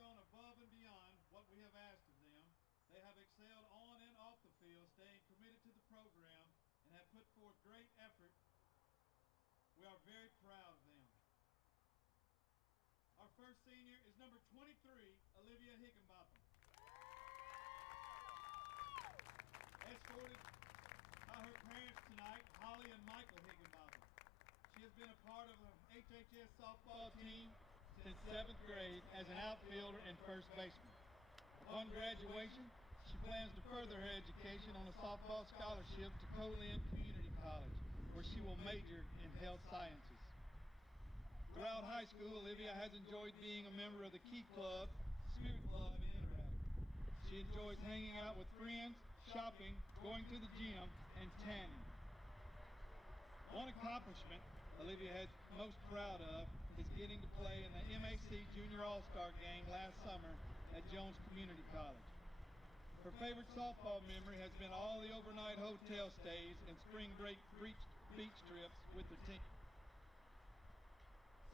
gone above and beyond what we have asked of them. They have excelled on and off the field, staying committed to the program, and have put forth great effort. We are very proud of them. Our first senior is number 23, Olivia Higginbotham. Escorted by her parents tonight, Holly and Michael Higginbotham. She has been a part of the HHS softball team since 7th grade as an outfielder and first baseman. Upon graduation, she plans to further her education on a softball scholarship to Colin Community College, where she will major in health sciences. Throughout high school, Olivia has enjoyed being a member of the Key Club, Spirit Club, and Interact. She enjoys hanging out with friends, shopping, going to the gym, and tanning. One accomplishment Olivia is most proud of is getting to play in the MAC Junior All-Star game last summer at Jones Community College. Her favorite softball memory has been all the overnight hotel stays and spring break beach trips with the team.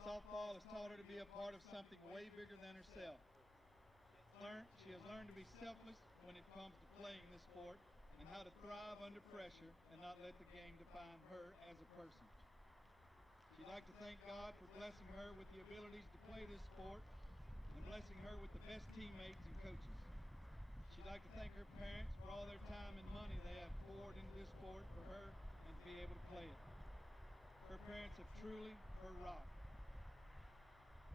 Softball has taught her to be a part of something way bigger than herself. She has learned to be selfless when it comes to playing this sport and how to thrive under pressure and not let the game define her as a person. She'd like to thank God for blessing her with the abilities to play this sport and blessing her with the best teammates and coaches. She'd like to thank her parents for all their time and money they have poured into this sport for her and to be able to play it. Her parents have truly her rock,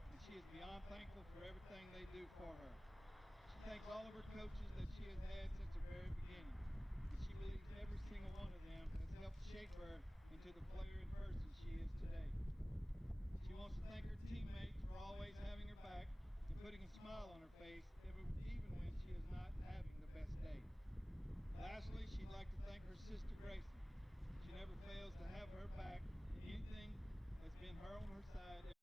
and she is beyond thankful for everything they do for her. She thanks all of her coaches that she has had since the very beginning, and she believes every single one of them has helped shape her into the player and person she is today. She wants to thank her teammates for always having her back and putting a smile on her face even when she is not having the best day. Lastly, she'd like to thank her sister Gracie. She never fails to have her back in anything that's been her on her side.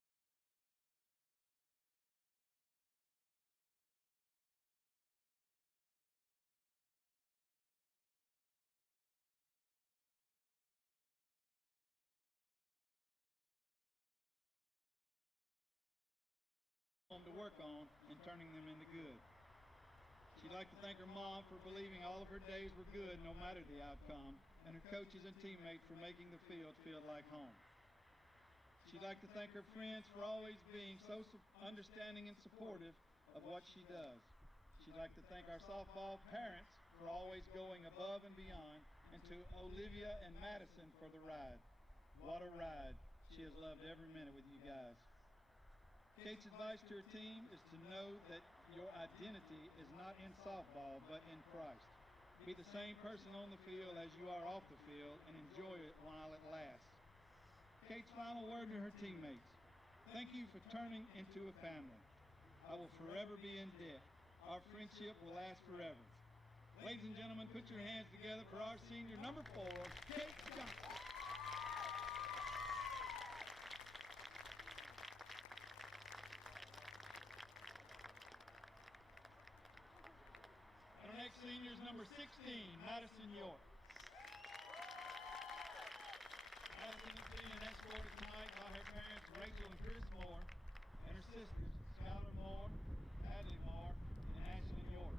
To work on and turning them into good. She'd like to thank her mom for believing all of her days were good no matter the outcome, and her coaches and teammates for making the field feel like home. She'd like to thank her friends for always being so understanding and supportive of what she does. She'd like to thank our softball parents for always going above and beyond, and to Olivia and Madison for the ride. What a ride. She has loved every minute with you guys. Kate's advice to her team is to know that your identity is not in softball, but in Christ. Be the same person on the field as you are off the field and enjoy it while it lasts. Kate's final word to her teammates: thank you for turning into a family. I will forever be in debt. Our friendship will last forever. Ladies and gentlemen, put your hands together for our senior number 4, Kate Johnson. Our next senior is number 16, Madison York. Madison is being escorted tonight by her parents, Rachel and Chris Moore, and her sisters, Skylar Moore, Adley Moore, and Ashley York.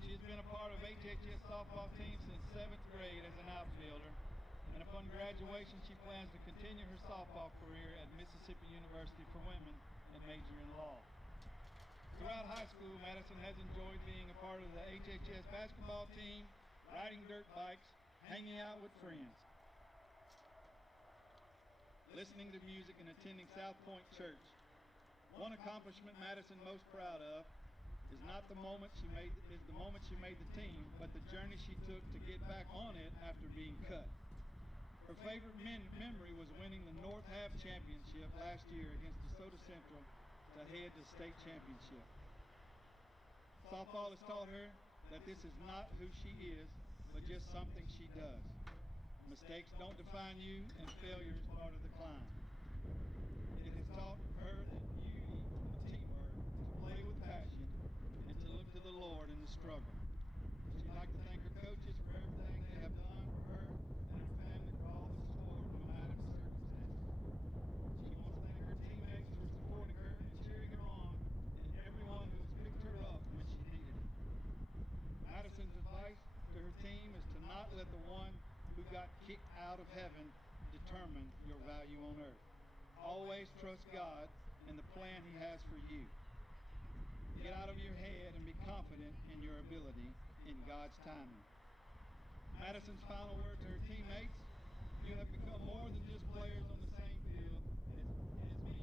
She has been a part of HHS softball team since 7th grade as an outfielder, and upon graduation, she plans to continue her softball career at Mississippi University for Women and major in law. Throughout high school, Madison has enjoyed being a part of the HHS basketball team, riding dirt bikes, hanging out with friends, listening to music, and attending South Point Church. One accomplishment Madison most proud of is the moment she made the team, but the journey she took to get back on it after being cut. Her favorite memory was winning the North Half Championship last year against DeSoto Central to head to state championship. Softball has taught her that this is not who she is, but just something she does. Mistakes don't define you, and failure is part of the climb. It has taught her that you need teamwork, to play with passion, and to look to the Lord in the struggle. She'd like to thank her coaches for everything they have done for her and her family for all the support, no matter the circumstances. She wants to thank her teammates for supporting her and cheering her on let the one who got kicked out of heaven determine your value on earth. Always trust God and the plan He has for you. Get out of your head and be confident in your ability in God's timing. Madison's final word to her teammates: you have become more than just players on the same field as me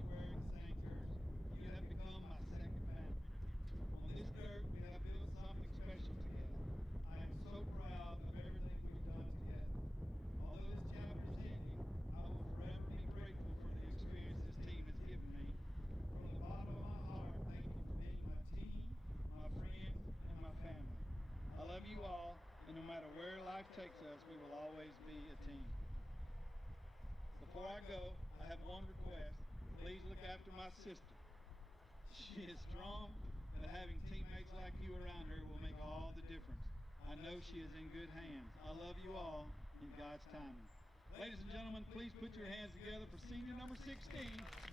wearing the same jersey. You have become my second family. On this dirt, we have built something special together. I am so proud of everything we've done together. Although this chapter is ending, I will forever be grateful for the experience this team has given me. From the bottom of my heart, thank you for being my team, my friends, and my family. I love you all, and no matter where life takes us, we will always be a team. Before I go, I have one request. Please look after my sister. She is strong, but having teammates like you around her will make all the difference. I know she is in good hands. I love you all in God's timing. Ladies and gentlemen, please put your hands together for senior number 16,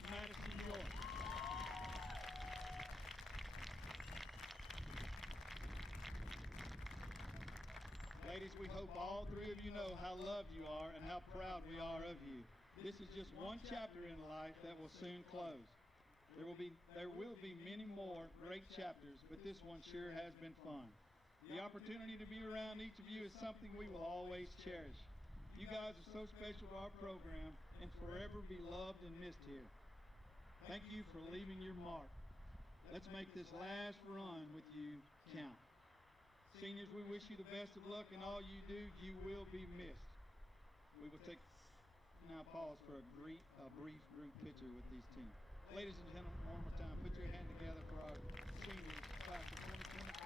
Madison York. Ladies, we hope all three of you know how loved you are and how proud we are of you. This is just one chapter in life that will soon close. There will be many more great chapters, but this one sure has been fun. The opportunity to be around each of you is something we will always cherish. You guys are so special to our program and forever be loved and missed here. Thank you for leaving your mark. Let's make this last run with you count. Seniors, we wish you the best of luck in all you do. You will be missed. We will now pause for a brief group picture with these teams. Ladies and gentlemen, one more time, put your hand together for our seniors, class of 2025,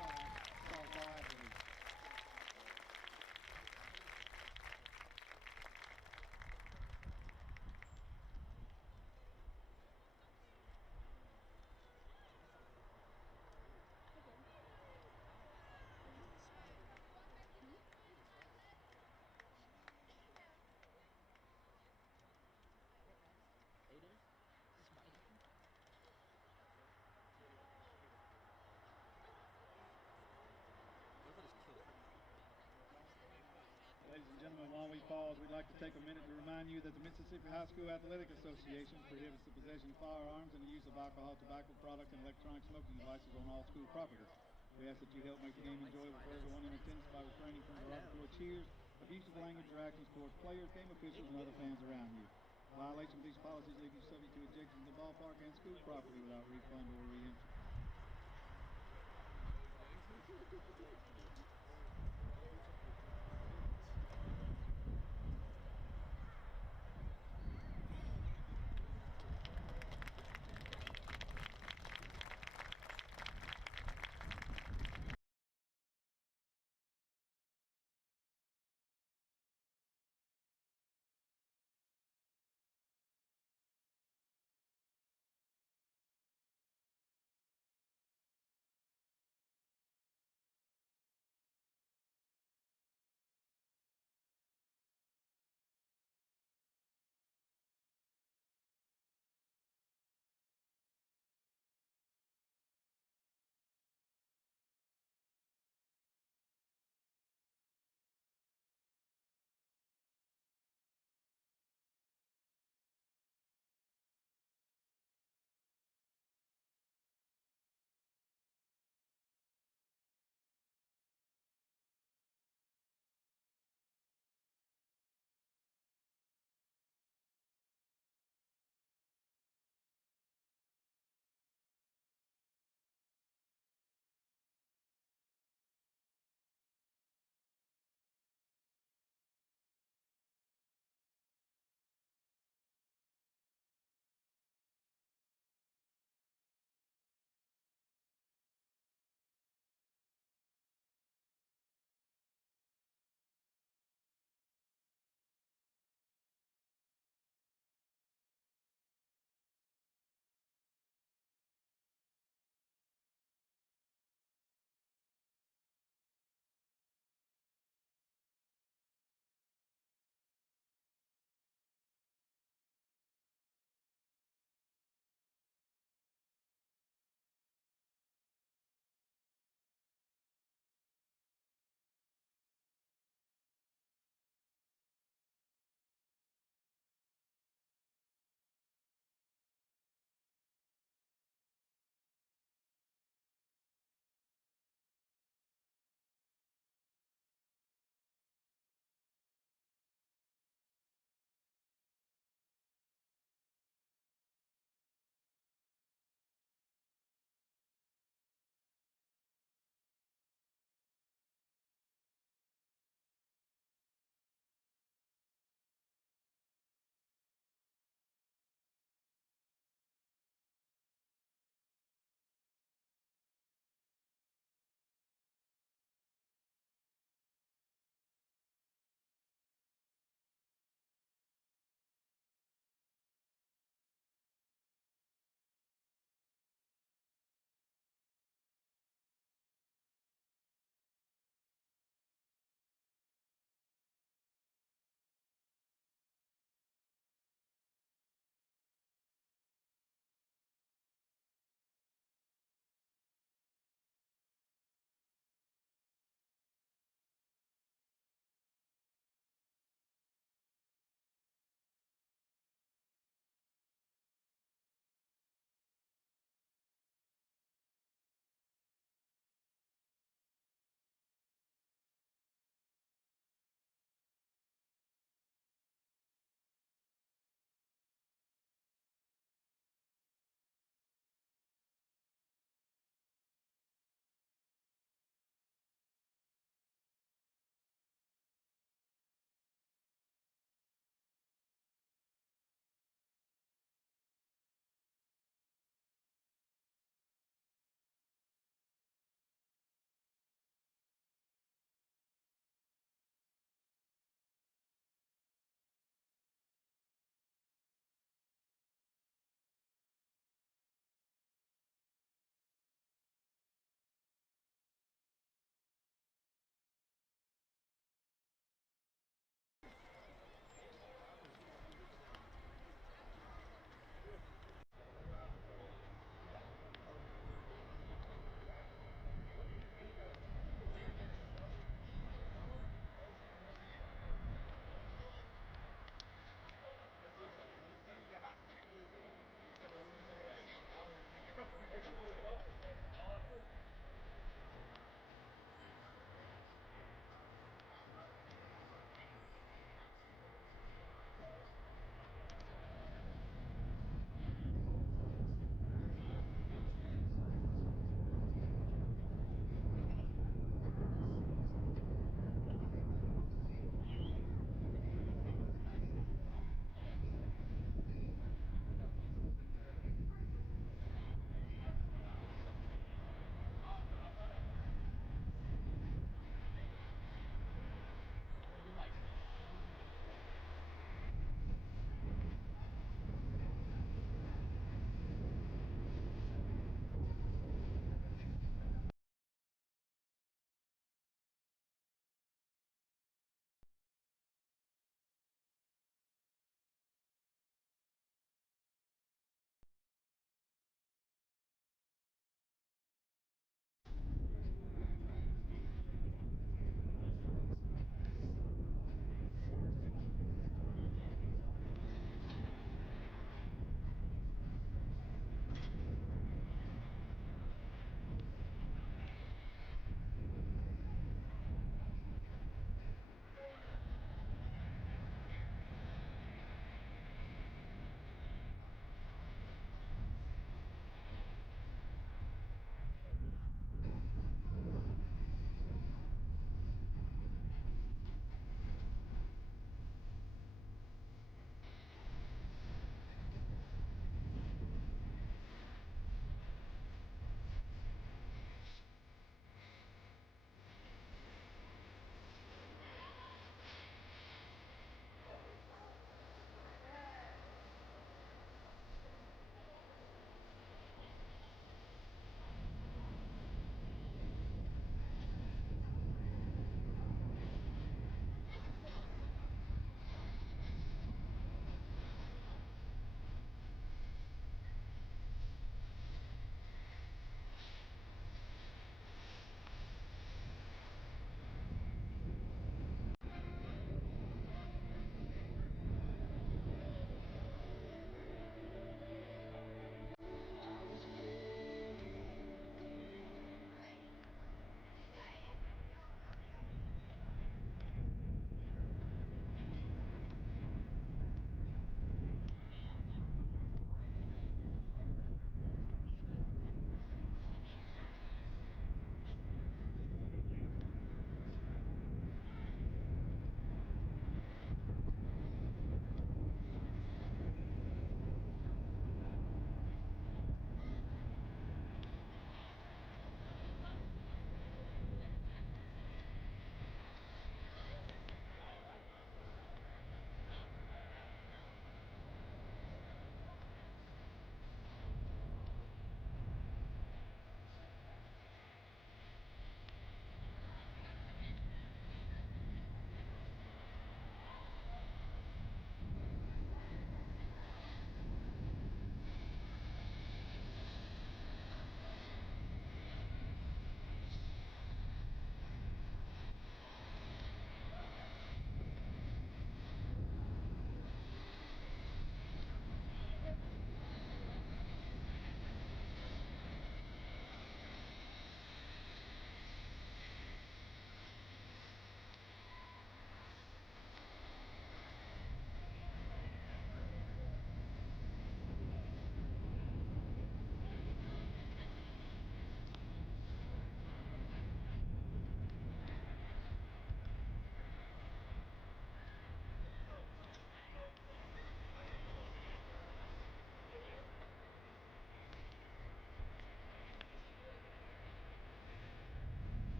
softball athletes. Ladies and gentlemen, while we pause, we'd like to take a minute to remind you that the Mississippi High School Athletic Association prohibits the possession of firearms and the use of alcohol, tobacco products, and electronic smoking devices on all school property. We ask that you help make the game enjoyable for everyone in attendance by refraining from derogatory cheers, abusive language, or actions towards players, game officials, and other fans around you. Violation of these policies leave you subject to ejection from the ballpark and school property without refund or re-entry.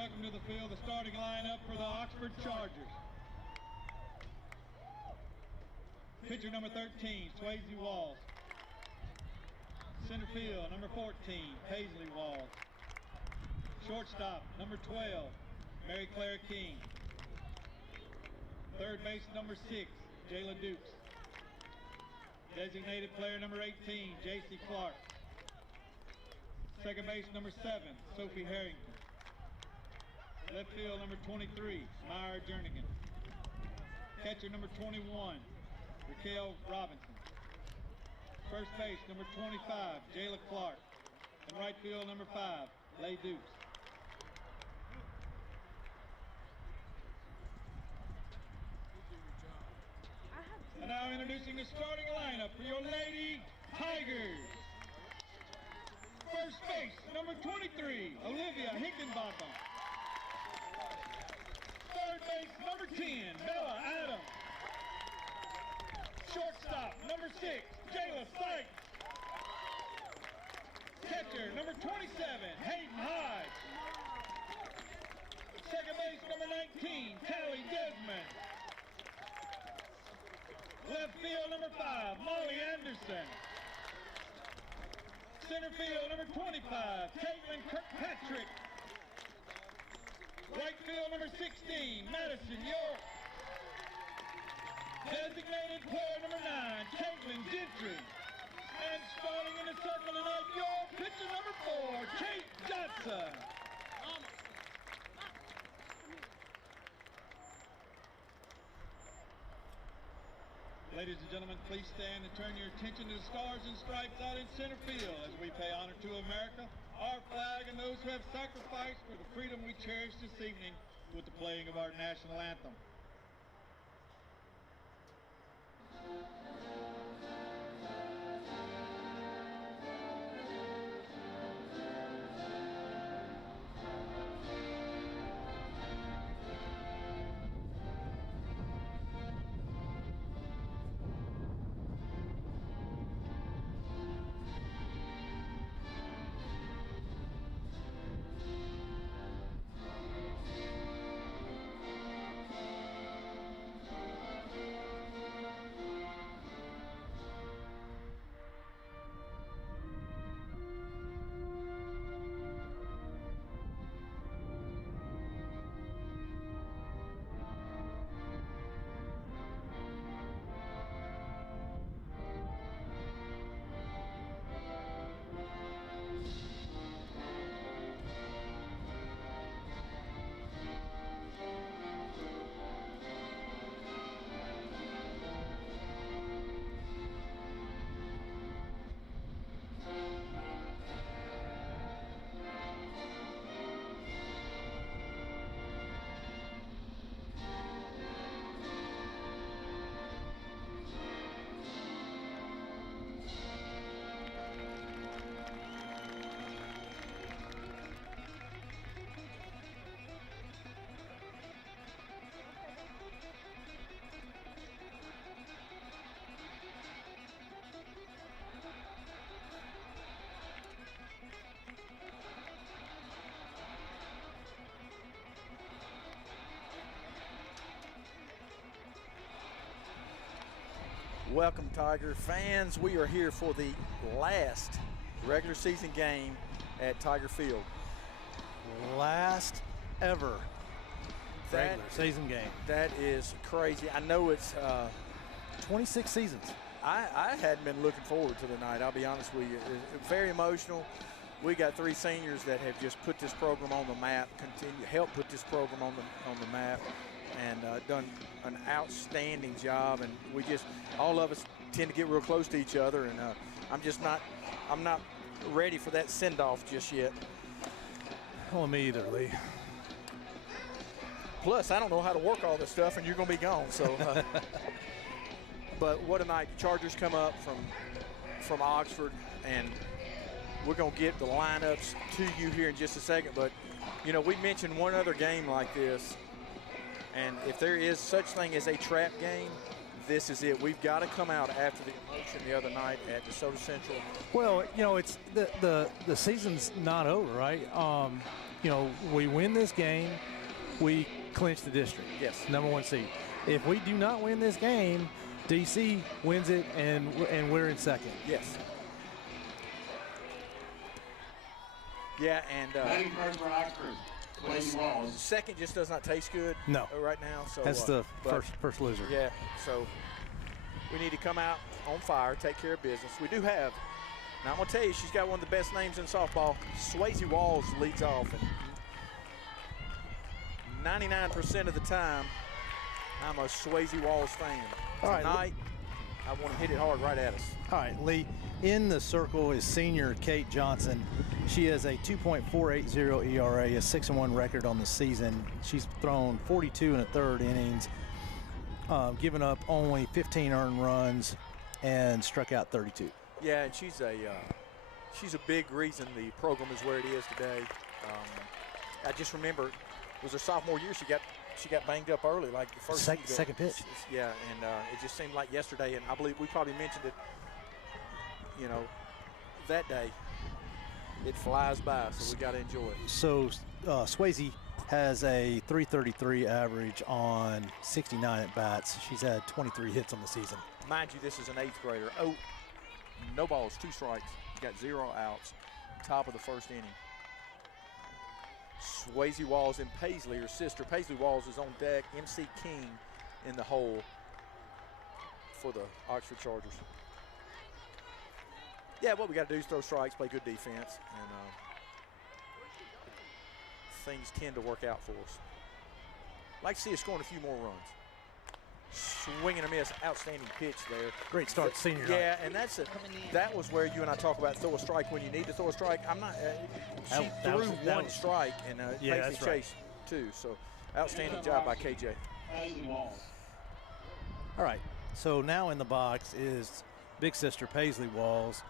welcome to the field the starting lineup for the Oxford Chargers. Pitcher number 13, Swayze Walls. Center field, number 14, Paisley Walls. Shortstop, number 12, Mary Claire King. Third base, number 6, Jayla Dukes. Designated player number 18, J.C. Clark. Second base, number 7, Sophie Harrington. Left field, number 23, Myra Jernigan. Catcher, number 21, Raquel Robinson. First base, number 25, Jayla Clark. And right field, number 5, Leigh Dukes. And now introducing the starting lineup for your Lady Tigers. First base, number 23, Olivia Hickenbottom. Third base, number 10, Bella Adams. Shortstop, number 6, Jayla Sykes. Catcher, number 27, Hayden Hodge. Second base, number 19, Callie Desmond. Left field, number 5, Molly Anderson. Center field, number 25, Caitlin Kirkpatrick. Right field, number 16, Madison York. Designated player number 9, Caitlin Gentry. And starting in the circle tonight, your pitcher number 4, Kate Johnson. Ladies and gentlemen, please stand and turn your attention to the stars and stripes out in center field as we pay honor to America, our flag, and those who have sacrificed for the freedom we cherish this evening with the playing of our national anthem. Welcome, Tiger fans. We are here for the last regular season game at Tiger Field. Last ever regular season game. That is crazy. I know it's 26 seasons. I hadn't been looking forward to the night, I'll be honest with you. It's very emotional. We got 3 seniors that have just put this program on the map, helped put this program on the map, and done an outstanding job. And we just, all of us tend to get real close to each other, and I'm not ready for that send-off just yet. Well, me either, Lee. Plus, I don't know how to work all this stuff, and you're going to be gone. So, but what a night! The Chargers come up from Oxford, and we're going to get the lineups to you here in just a second. But you know, we mentioned one other game like this, and if there is such thing as a trap game, this is it. We've got to come out after the emotion the other night at DeSoto Central. Well, you know, it's the season's not over, right? we win this game, we clinch the district. Yes. #1 seed. If we do not win this game, DC wins it, and we're in second. Yes. Yeah, and second just does not taste good. No. Right now. So that's the first loser. Yeah. So we need to come out on fire, take care of business. We do have. Now I'm gonna tell you, she's got one of the best names in softball. Swayze Walls leads off, and 99% of the time, I'm a Swayze Walls fan. All right. Tonight, I want to hit it hard right at us. All right, Lee. In the circle is senior Kate Johnson. She has a 2.480 ERA, a 6-1 record on the season. She's thrown 42 1/3 innings, given up only 15 earned runs, and struck out 32. Yeah, and she's a big reason the program is where it is today. I just remember it was her sophomore year. She got banged up early, like the first second pitch. Yeah, and it just seemed like yesterday, and I believe we probably mentioned it. That day, it flies by, so we got to enjoy it. So Swayze has a 333 average on 69 at bats. She's had 23 hits on the season. Mind you, this is an 8th grader. Oh, no balls, 2 strikes. You got 0 outs. Top of the first inning. Swayze Walls and Paisley, her sister. Paisley Walls is on deck. MC King in the hole for the Oxford Chargers. Yeah, what we got to do is throw strikes, play good defense, and things tend to work out for us. Like to see us scoring a few more runs. Swing and a miss, outstanding pitch there. Great start, senior night. Yeah, and that was where you and I talk about throw a strike when you need to throw a strike. I'm not. She threw one strike, and Paisley chased 2. So, outstanding job by KJ. All right. So now in the box is big sister Paisley Walls.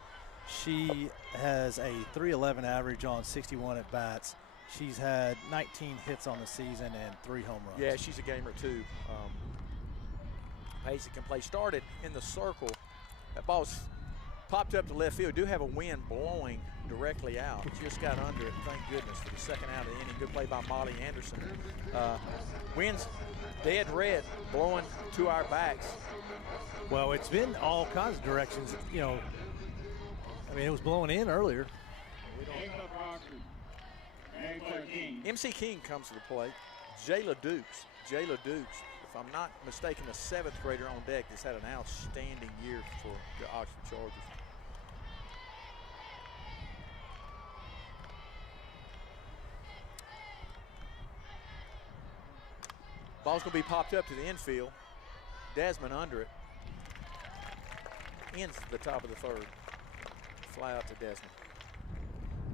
She has a 311 average on 61 at bats. She's had 19 hits on the season and 3 home runs. Yeah, she's a gamer too. Paisley can play. Started in the circle. That ball's popped up to left field. Do have a wind blowing directly out. Just got under it, thank goodness, for the second out of the inning. Good play by Molly Anderson. Wind's dead red, blowing to our backs. Well, it's been all kinds of directions. I mean, it was blowing in earlier. MC King comes to the plate. Jayla Dukes, if I'm not mistaken, a 7th grader on deck, has had an outstanding year for the Oxford Chargers. Ball's going to be popped up to the infield. Desmond under it. Ends the top of the 3rd. Fly out to Desmond.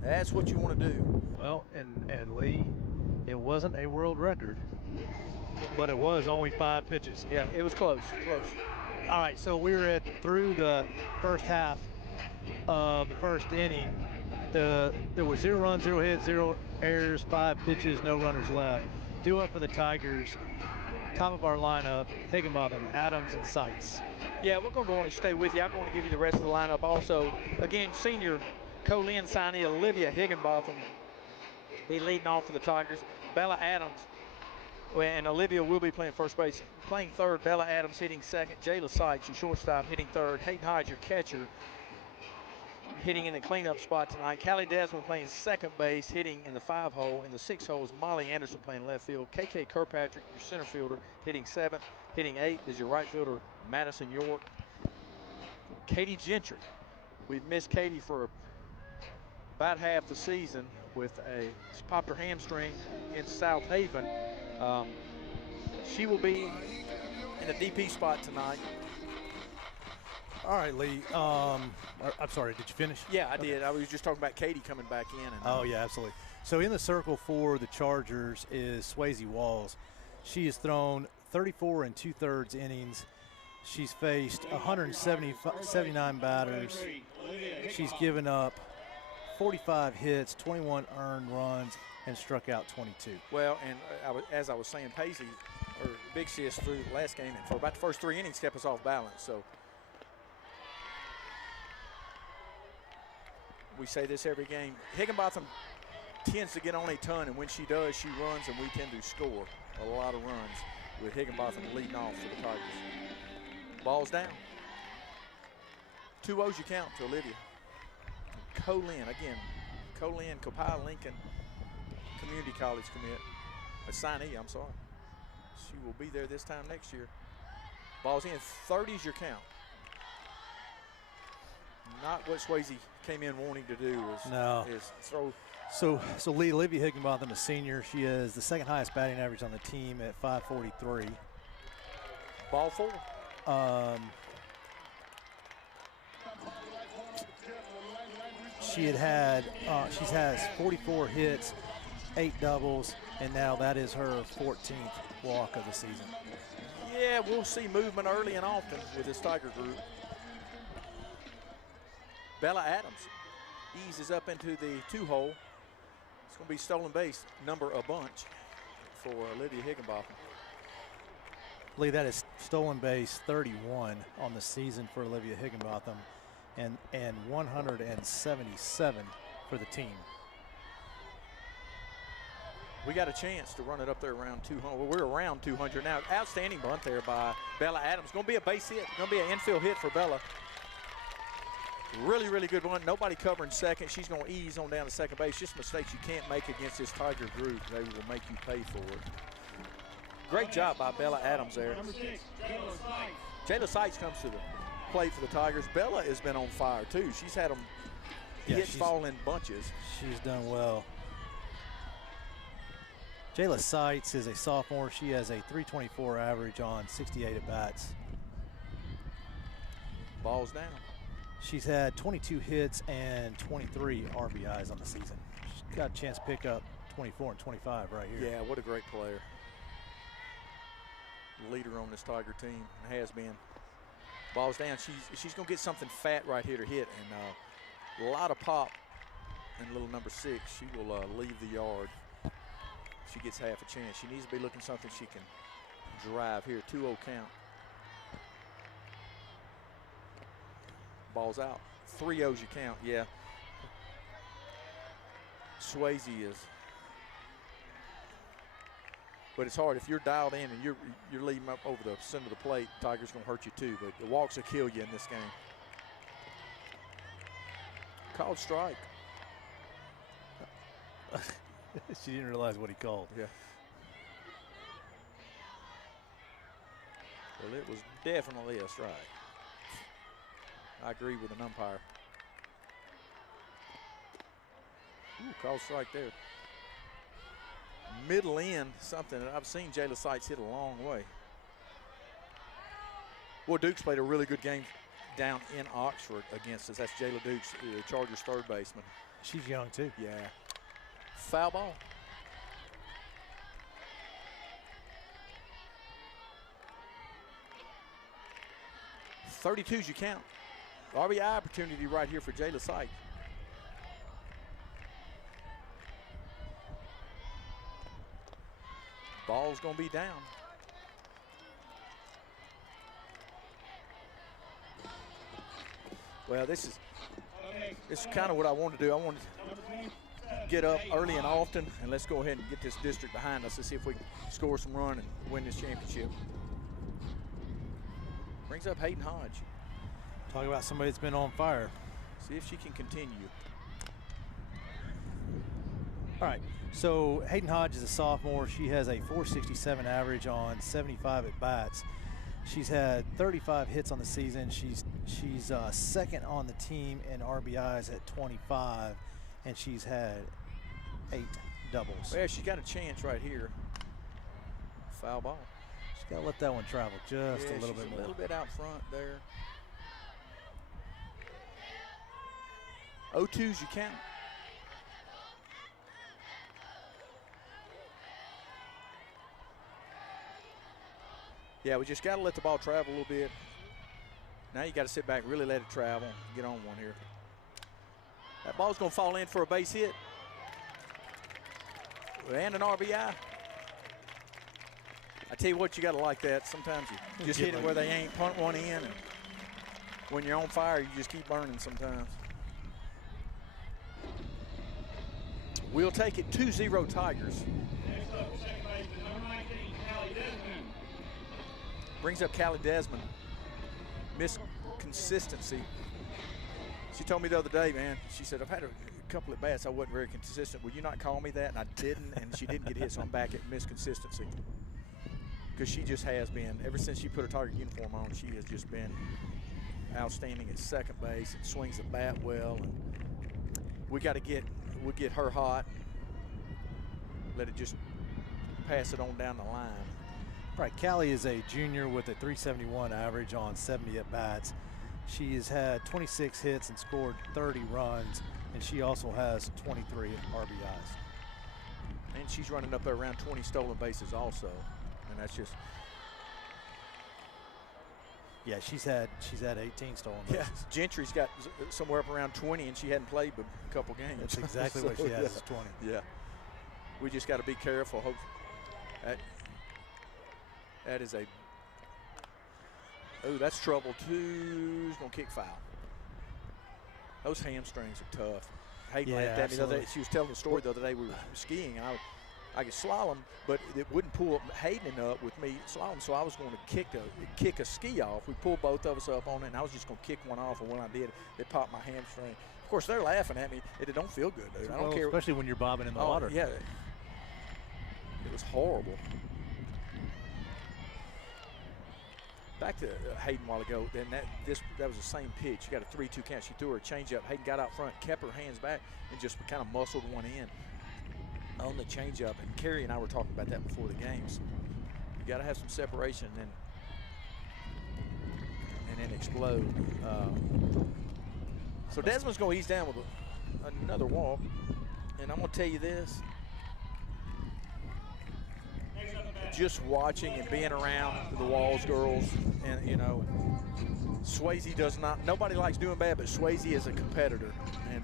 That's what you want to do. Well, and Lee, it wasn't a world record, but it was only 5 pitches. Yeah, it was close. All right, so we were through the first half of the first inning. There was 0 runs, 0 hits, 0 errors, 5 pitches, no runners left. Due up for the Tigers. Top of our lineup, Higginbotham, Adams, and Seitz. Yeah, we're going to go on and stay with you. I'm going to give you the rest of the lineup also. Again, senior Co-Lin signee Olivia Higginbotham be leading off for the Tigers. Bella Adams, and Olivia will be playing first base. Playing 3rd, Bella Adams hitting 2nd. Jayla Seitz, your shortstop, hitting 3rd. Hayden Hyde, your catcher, hitting in the cleanup spot tonight. Callie Desmond playing 2nd base, hitting in the 5 hole. In the 6 hole is Molly Anderson playing left field. KK Kirkpatrick, your center fielder, hitting 7th. Hitting 8th is your right fielder, Madison York. Katie Gentry. We've missed Katie for about half the season with she popped her hamstring in South Haven. She will be In the DP spot tonight. All right, Lee. I'm sorry, did you finish? Yeah, I did. I was just talking about Katie coming back in. And, oh, yeah, absolutely. So in the circle for the Chargers is Swayze Walls. She has thrown 34 2/3 innings. She's faced 179 batters. She's given up 45 hits, 21 earned runs, and struck out 22. Well, and as I was saying, Paisley, her big sis through the last game, and for about the first 3 innings, kept us off balance. So we say this every game. Higginbotham tends to get on a ton, and when she does, she runs, and we tend to score a lot of runs with Higginbotham leading off for the Tigers. Ball's down. 2-0's you count to Olivia. Colin, again, Colin, Copiah Lincoln Community College commit, assignee, I'm sorry. She will be there this time next year. Ball's in, 30's your count. Not what Swayze came in wanting to do is throw. So Lee, Olivia Higginbotham, a senior, she is the second highest batting average on the team at 543. Ball 4. She's has 44 hits, 8 doubles, and now that is her 14th walk of the season. Yeah, we'll see movement early and often with this Tiger group. Bella Adams eases up into the 2-hole. It's going to be stolen base, number a bunch for Olivia Higginbotham. Lee, that is stolen base 31 on the season for Olivia Higginbotham and 177 for the team. We got a chance to run it up there around 200. Well, we're around 200 now. Outstanding bunt there by Bella Adams. Going to be a base hit. Going to be an infield hit for Bella. Really, really good bunt. Nobody covering second. She's going to ease on down to second base. Just mistakes you can't make against this Tiger group. They will make you pay for it. Great job by Bella Adams there. Jayla Seitz comes to the plate for the Tigers. Bella has been on fire, too. She's had them hits fall in bunches. She's done well. Jayla Seitz is a sophomore. She has a 324 average on 68 at-bats. Ball's down. She's had 22 hits and 23 RBIs on the season. She's got a chance to pick up 24 and 25 right here. Yeah, what a great player. Leader on this Tiger team, and has been. Ball's down. She's going to get something fat right here to hit, and a lot of pop in little number 6. She will leave the yard. She gets half a chance. She needs to be looking something she can drive here. 2-0 count. Ball's out. 3-0's you count. Yeah. Swayze is. But it's hard if you're dialed in and you're leading up over the center of the plate. Tiger's going to hurt you too. But the walks will kill you in this game. Called strike. She didn't realize what he called. Yeah. Well, it was definitely a strike. I agree with an umpire. Ooh, called strike there. Middle end, something that I've seen Jayla Seitz hit a long way. Well, Dukes played a really good game down in Oxford against us. That's Jayla Dukes, the Chargers third baseman. She's young too. Yeah. Foul ball. .32's you count. RBI opportunity right here for Jayla Seitz. Ball's going to be down. Well, this is kind of what I want to do. I want to get up early and often, and let's go ahead and get this district behind us. Let's see if we can score some run and win this championship. Brings up Hayden Hodge. Talk about somebody that's been on fire. See if she can continue. All right, so Hayden Hodge is a sophomore. She has a 467 average on 75 at-bats. She's had 35 hits on the season. She's second on the team in RBIs at 25, and she's had 8 doubles. Well, she's got a chance right here. Foul ball. She's got to let that one travel just a little bit more. A little bit out front there. 0-2's you count. Yeah, we just got to let the ball travel a little bit. Now you got to sit back, really let it travel, get on one here. That ball's going to fall in for a base hit. And an RBI. I tell you what, you got to like that. Sometimes you just hit it where they ain't, punt one in. And when you're on fire, you just keep burning sometimes. We'll take it 2-0 Tigers. Next up, second baseman, number 19, Callie Desmond. Brings up Callie Desmond. Miss consistency. She told me the other day, man, she said, I've had a couple at bats I wasn't very consistent. Will you not call me that? And I didn't, and she didn't get hit, so I'm back at miss consistency. Because she just has been, ever since she put her Tiger uniform on, she has just been outstanding at second base and swings the bat well. And we'll get her hot. Let it just pass it on down the line. Right, Callie is a junior with a 371 average on 70 at-bats. She has had 26 hits and scored 30 runs, and she also has 23 RBIs. And she's running up there around 20 stolen bases also. And that's just... Yeah, she's had 18 stolen bases. Yeah, Gentry's got somewhere up around 20, and she hadn't played but a couple games. That's exactly what she has, is 20. Yeah. We just got to be careful. Hope that is a... Oh, that's trouble too. He's going to kick foul. Those hamstrings are tough. Hayden laughed at me the other day. She was telling the story the other day. We were skiing, and I could slalom, but it wouldn't pull Hayden up with me slalom, so I was going to kick a ski off. We pulled both of us up on it, and I was just going to kick one off, and when I did, it popped my hamstring. Of course, they're laughing at me. It don't feel good, dude. I don't care. Especially when you're bobbing in the water. Yeah. It was horrible. Back to Hayden a while ago, then that was the same pitch. She got a 3-2 count. She threw her changeup. Hayden got out front, kept her hands back, and just kind of muscled one in on the changeup. And Carrie and I were talking about that before the games. You got to have some separation and then explode. So Desmond's going to ease down with another walk, and I'm going to tell you this. Just watching and being around the Walls girls, and you know, Swayze does not, nobody likes doing bad, but Swayze is a competitor. And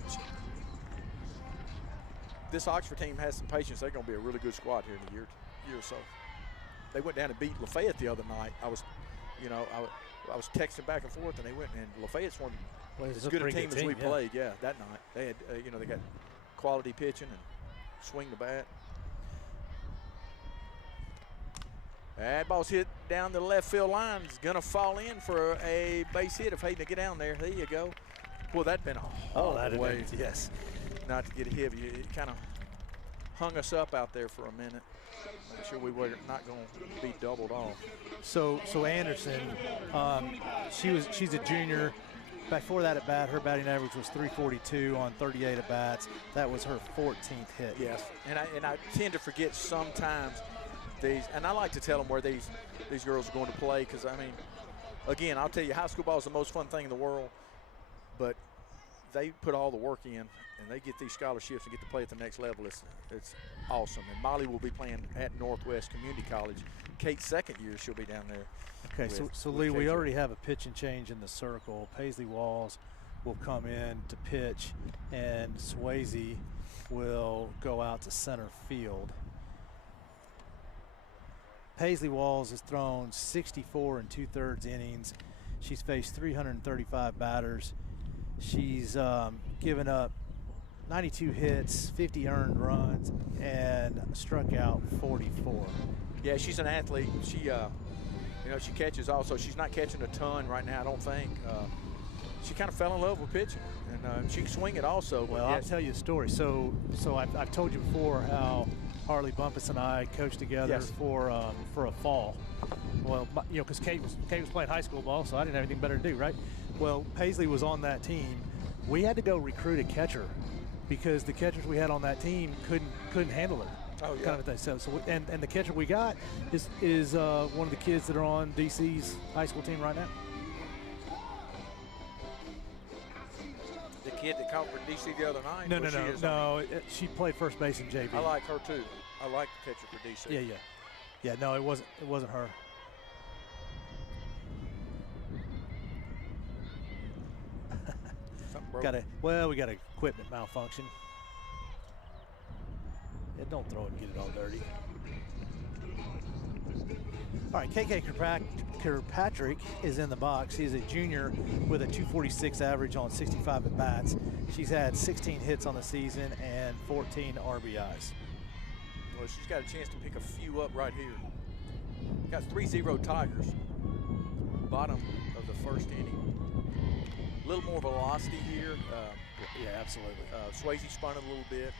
this Oxford team has some patience. They're going to be a really good squad here in a year or so. They went down and beat Lafayette the other night. I was texting back and forth, and they went, and Lafayette's one as good a team as we played. Yeah, that night they had, they got quality pitching and swing the bat. That ball's hit down the left field line. It's going to fall in for a base hit if Hayden to get down there. There you go. Well, that'd been a hard way. Yes. Not to get a hit. It kind of hung us up out there for a minute. Make sure we were not going to be doubled off. So Anderson, she's a junior. Before that at bat, her batting average was 342 on 38 at bats. That was her 14th hit. Yes, and I tend to forget sometimes. And I like to tell them where these girls are going to play, because, I mean, again, I'll tell you, high school ball is the most fun thing in the world, but they put all the work in, and they get these scholarships and get to play at the next level. It's awesome. And Molly will be playing at Northwest Community College. Kate's second year, she'll be down there. Okay, so Lee, we already have a pitch and change in the circle. Paisley Walls will come in to pitch, and Swayze will go out to center field. Paisley Walls has thrown 64 2/3 innings. She's faced 335 batters. She's given up 92 hits, 50 earned runs, and struck out 44. Yeah, she's an athlete. She, she catches also. She's not catching a ton right now, I don't think. She kind of fell in love with pitching, and she can swing it also. Well, I'll tell you a story. So I've told you before how Harley Bumpus and I coached together for a fall. Well, because Kate was playing high school ball, so I didn't have anything better to do, right? Well, Paisley was on that team. We had to go recruit a catcher because the catchers we had on that team couldn't handle it. Oh, yeah. Kind of thing. So and the catcher we got is one of the kids that are on DC's high school team right now. The kid that caught for DC the other night? No. She played first base in JV. I like her too. I like the catcher for DC. Yeah. No, it wasn't her. We got an equipment malfunction. Yeah, don't throw it and get it all dirty. All right, KK Kirkpatrick is in the box. He's a junior with a 246 average on 65 at-bats. She's had 16 hits on the season and 14 RBIs. Well, she's got a chance to pick a few up right here. Got 3-0 Tigers. Bottom of the first inning. A little more velocity here. Yeah, absolutely. Swayze spun a little bit.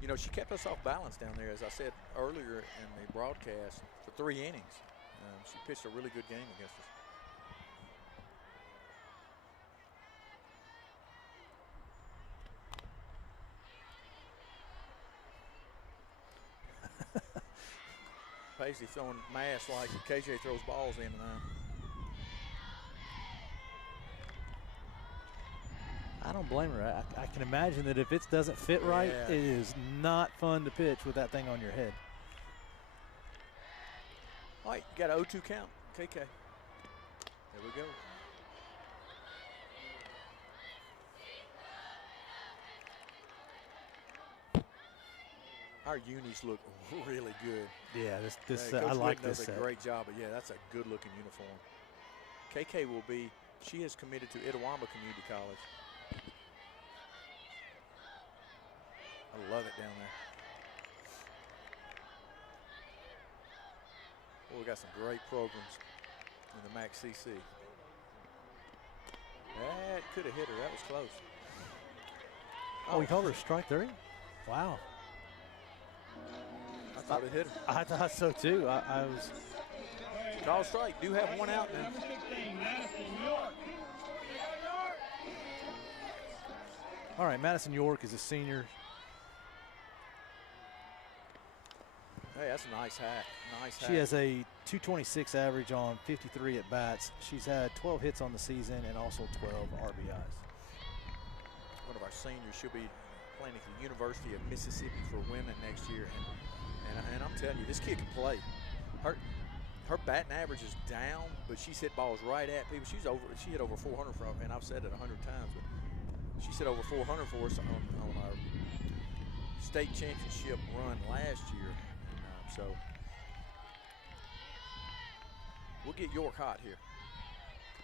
You know, she kept us off balance down there, as I said earlier in the broadcast, for 3 innings. She pitched a really good game against us. Paisley throwing mass like KJ throws balls in and out. I don't blame her. I can imagine that if it doesn't fit right, it is not fun to pitch with that thing on your head. All right, you got an 0-2 count, KK. There we go. Our unis look really good. Yeah, this Coach I like Whitten this does a set. great job, but yeah, that's a good-looking uniform. KK will be. She is committed to Itawamba Community College. I love it down there. Well, we got some great programs in the MAC CC. That could have hit her. That was close. Oh, he called her a strike 3? Wow. I thought it hit her. I thought so too. I was. Call strike. Do have one out now. All right, Madison York is a senior. Hey, that's a nice hat. Nice hat. She has a 226 average on 53 at-bats. She's had 12 hits on the season and also 12 RBIs. One of our seniors. She'll be playing at the University of Mississippi for women next year. And I'm telling you, this kid can play. Her batting average is down, but she's hit balls right at people. She hit over 400 from, and I've said it 100 times, but she's hit over 400 for us on our state championship run last year. So we'll get York hot here.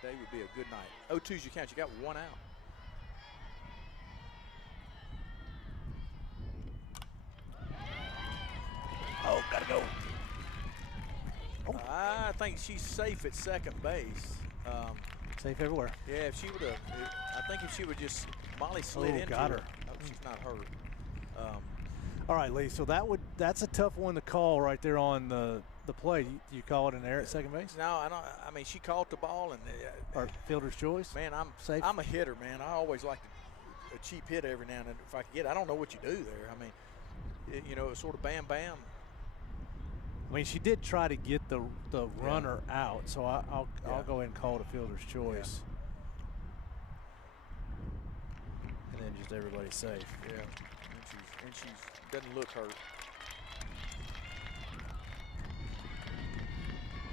Today would be a good night. 0-2's you count. You got one out. Oh, gotta go. Oh. I think she's safe at second base. Safe everywhere. Yeah, if she would have, I think if she would just, Molly slid into got her. Oh, she's not hurt. All right, Lee. So that's a tough one to call right there on the play. Do you call it an error at second base? No, I don't. I mean, she caught the ball and. Or fielder's choice. Man, safe. I'm a hitter, man. I always like a cheap hit every now and then if I can get it. I don't know what you do there. I mean, you know, it's sort of bam, bam. I mean, she did try to get the runner out, so I'll go ahead and call it a fielder's choice. Yeah. And then just everybody's safe. Yeah, and she's doesn't look hurt.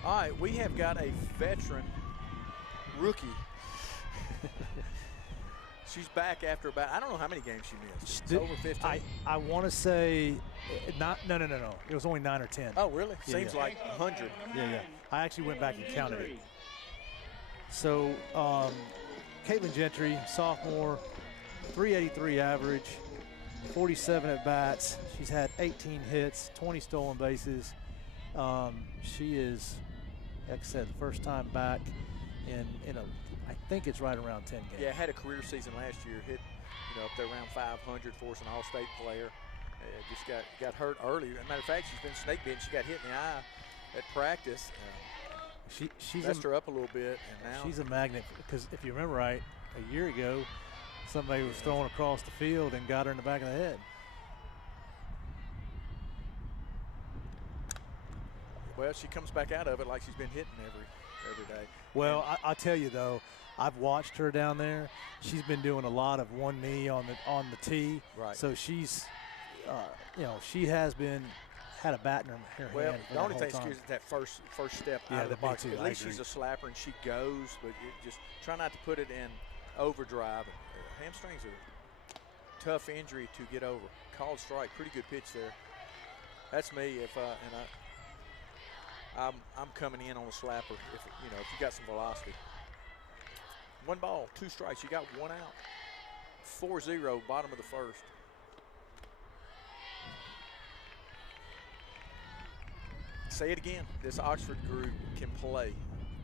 All right, we have got a veteran rookie. She's back after about, I don't know how many games she missed. It's over 15. I want to say, no. It was only 9 or 10. Oh, really? Yeah, Seems like 100. Yeah. I actually went back and counted it. So, Caitlin Gentry, sophomore, 383 average, 47 at-bats. She's had 18 hits, 20 stolen bases. She is, like I said, first time back in I think it's right around 10 games. Yeah, had a career season last year. Hit, up there around 500 for us, an all-state player. Just got hurt early. As a matter of fact, she's been snake bitten. She got hit in the eye at practice. She's messed her up a little bit, and now she's a magnet. Because if you remember right, a year ago, somebody was throwing across the field and got her in the back of the head. Well, she comes back out of it like she's been hitting every day. Well, I'll tell you though, I've watched her down there. She's been doing a lot of one knee on the tee. Right. So she's, she has had a bat in her hand. Well, the only thing time. is that first step out of the box. At least she's a slapper and she goes, but just try not to put it in overdrive. Hamstrings are a tough injury to get over. Called strike, pretty good pitch there. That's me. I I'm coming in on a slapper if you got some velocity. 1 ball, 2 strikes. You got 1 out. 4-0, bottom of the first. Say it again. This Oxford group can play.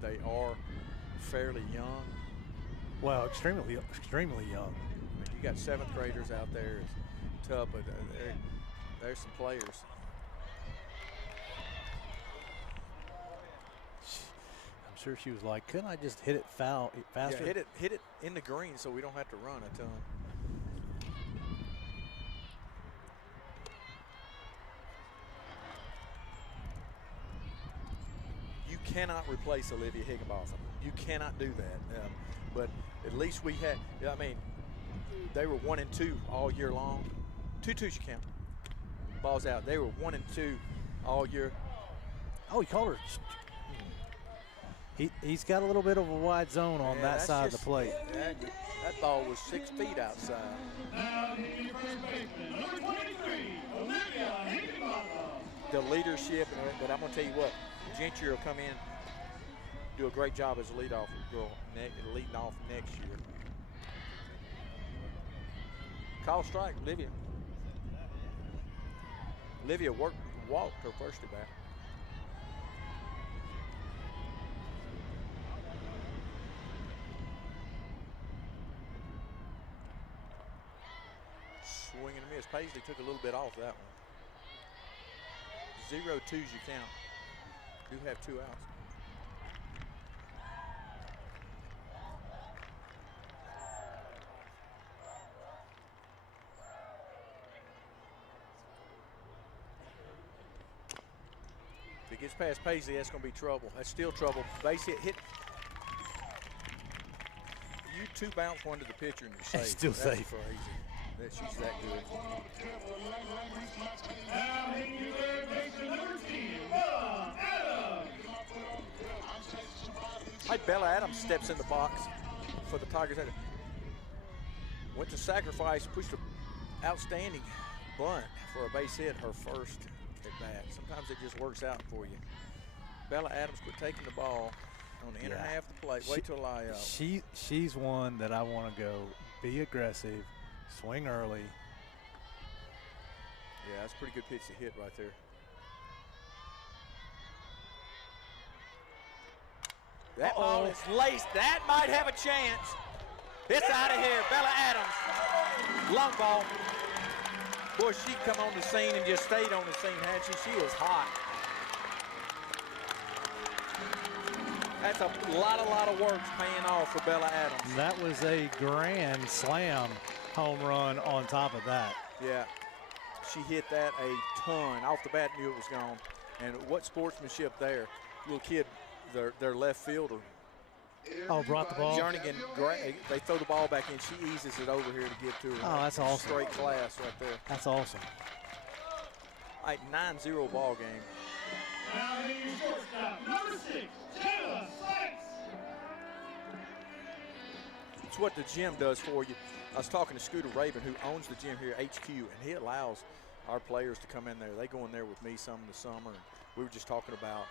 They are fairly young. Well, extremely young. I mean, you got 7th graders out there. It's tough, but there's some players. I'm sure she was like, couldn't I just hit it faster? Yeah, hit it in the green so we don't have to run a ton. You cannot replace Olivia Higginbotham. You cannot do that. But at least we had, I mean, they were 1 and 2 all year long. 2-2s you count. Ball's out. They were 1 and 2 all year. Oh, he called her. He's got a little bit of a wide zone on that side of the plate. That ball was 6 feet outside. Now, your first baseman, number 23, Olivia Higginbotham. The leadership, but I'm going to tell you what, Gentry will come in, do a great job as a leadoff girl, leading off next year. Call strike, Olivia. Olivia walked her first at bat. Swing and a miss. Paisley took a little bit off that one. 0-2s you count. Do have 2 outs. If it gets past Paisley, that's going to be trouble. That's still trouble. Base hit. You 2 bounce 1 to the pitcher and you're safe. Still that's safe. Crazy. She's that good. Now, your third baseman, number 10, Bella Adams. Hey, Bella Adams steps in the box for the Tigers. Went to sacrifice, pushed an outstanding bunt for a base hit, her first at bat. Sometimes it just works out for you. Bella Adams quit taking the ball on the inner half of the plate. Wait till lie up. She's one that I want to go be aggressive, swing early. Yeah, that's a pretty good pitch to hit right there. That ball is laced. That might have a chance. It's out of here. Bella Adams. Long ball. Boy, she come on the scene and just stayed on the scene, had she? She is hot. That's a lot of work paying off for Bella Adams. That was a grand slam home run on top of that. Yeah, she hit that a ton. Off the bat, knew it was gone. And what sportsmanship there. Little kid, their left fielder. Oh, brought the ball. Jernigan, great. They throw the ball back in. She eases it over here to give to her. Oh, that's awesome. Straight class right there. That's awesome. All right, 9-0 ball game. Now, your shortstop, number 6, Taylor Sykes. It's what the gym does for you. I was talking to Scooter Raven, who owns the gym here at HQ, and he allows our players to come in there. They go in there with me some in the summer, and we were just talking about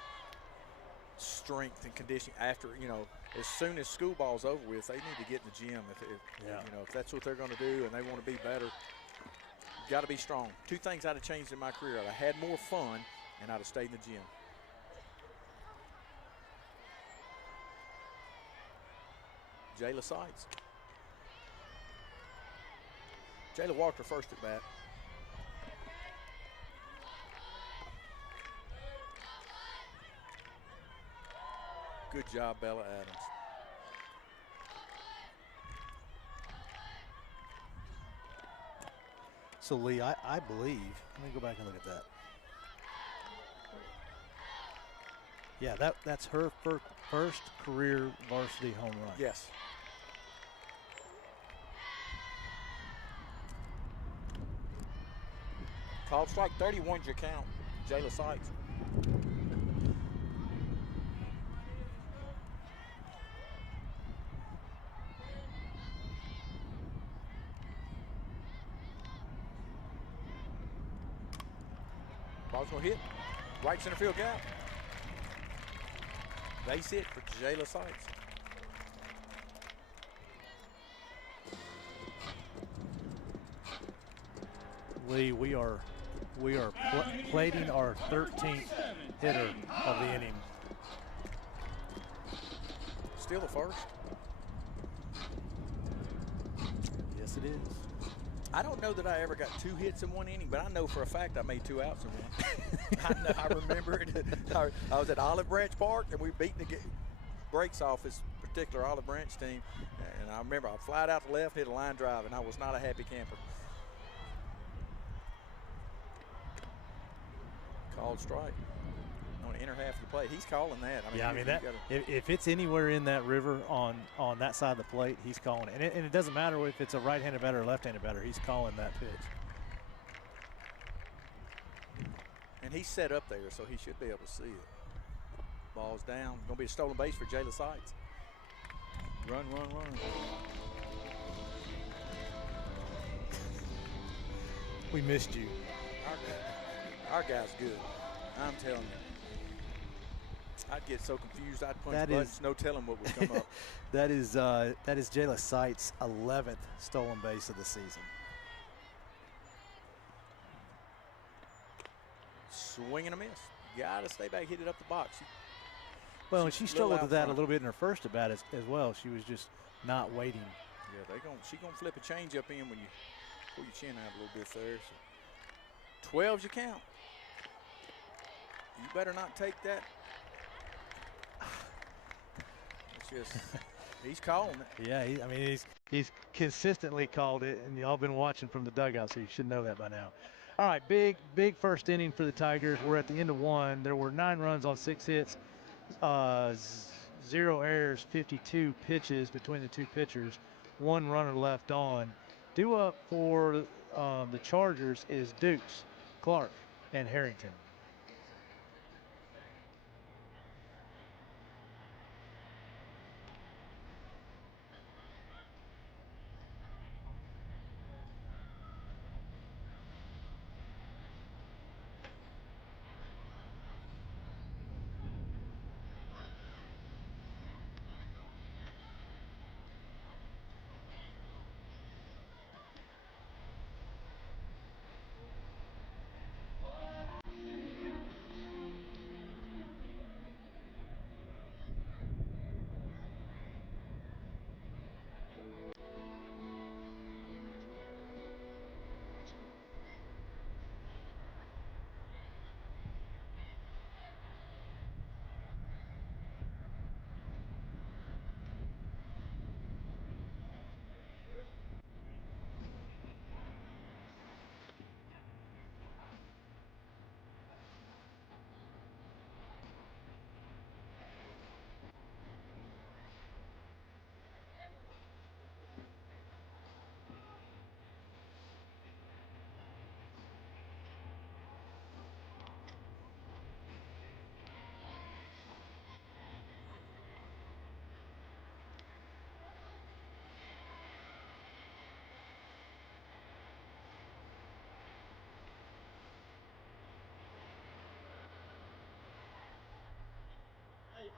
strength and conditioning after, as soon as school ball's over with, they need to get in the gym. If that's what they're going to do and they want to be better, got to be strong. 2 things I'd have changed in my career. I'd have had more fun and I'd have stayed in the gym. Jayla Sides. Jayla walked her first at bat. Good job, Bella Adams. So, Lee, I believe, let me go back and look at that. Yeah, that's her first career varsity home run. Yes. Called strike 31's your count. Jayla Sykes. Ball's gonna hit. Right center field gap. Base hit for Jayla Sykes. Lee, we are plating our 13th hitter of the inning. Still the first? Yes, it is. I don't know that I ever got 2 hits in one inning, but I know for a fact I made 2 outs in one. I remember it. I was at Olive Branch Park, and we beat the brakes off this particular Olive Branch team. And I remember I flied out to left, hit a line drive, and I was not a happy camper. Called strike on the inner half of the plate. He's calling that. I mean that if it's anywhere in that river on that side of the plate, he's calling it. And it doesn't matter if it's a right-handed batter or left-handed batter. He's calling that pitch. And he's set up there, so he should be able to see it. Ball's down. Going to be a stolen base for Jayla Sykes. Run, run, run. We missed you. Our guy's good. I'm telling you. I'd get so confused. I'd punch buttons. No telling what would come up. That is Jayla Sykes' 11th stolen base of the season. Swing and a miss. Got to stay back, hit it up the box. Well, and she struggled with that a little bit in her first at bat as well. She was just not waiting. Yeah, she's gonna flip a change up in when you pull your chin out a little bit there. So 12's your count. You better not take that. It's just he's calling it. Yeah, I mean he's consistently called it, and y'all been watching from the dugout, so you should know that by now. All right, big first inning for the Tigers. We're at the end of one. There were 9 runs on 6 hits, 0 errors, 52 pitches between the 2 pitchers, 1 runner left on. Due up for the Chargers is Dukes, Clark, and Harrington.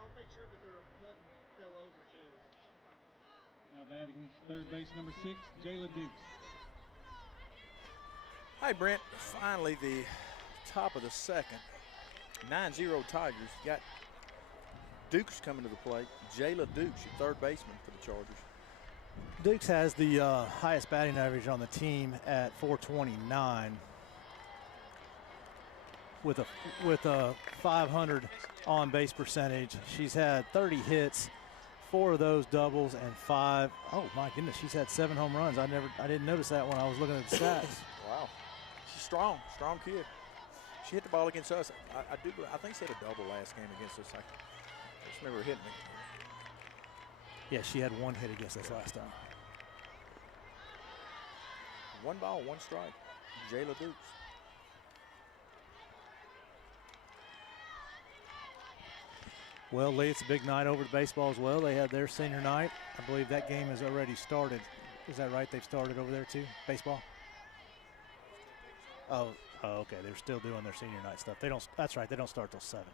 I'll make sure that their button fell over too. Now batting third base number 6, Jayla Dukes. Hi, Brent. Finally, the top of the second. 9-0 Tigers. Got Dukes coming to the plate. Jayla Dukes, your third baseman for the Chargers. Dukes has the highest batting average on the team at 429 with a 500 on base percentage. She's had 30 hits, 4 of those doubles, and 5. Oh my goodness, she's had 7 home runs. I didn't notice that when I was looking at the stats. Wow, she's strong kid. She hit the ball against us. I think she had a double last game against us. I just remember hitting it. Yeah, she had 1 hit against us last time. 1 ball, 1 strike. Jayla Dukes. Well, Lee, it's a big night over to baseball as well. They had their senior night. I believe that game has already started. Is that right? They've started over there too, baseball? Oh, okay. They're still doing their senior night stuff. They don't. That's right. They don't start till 7.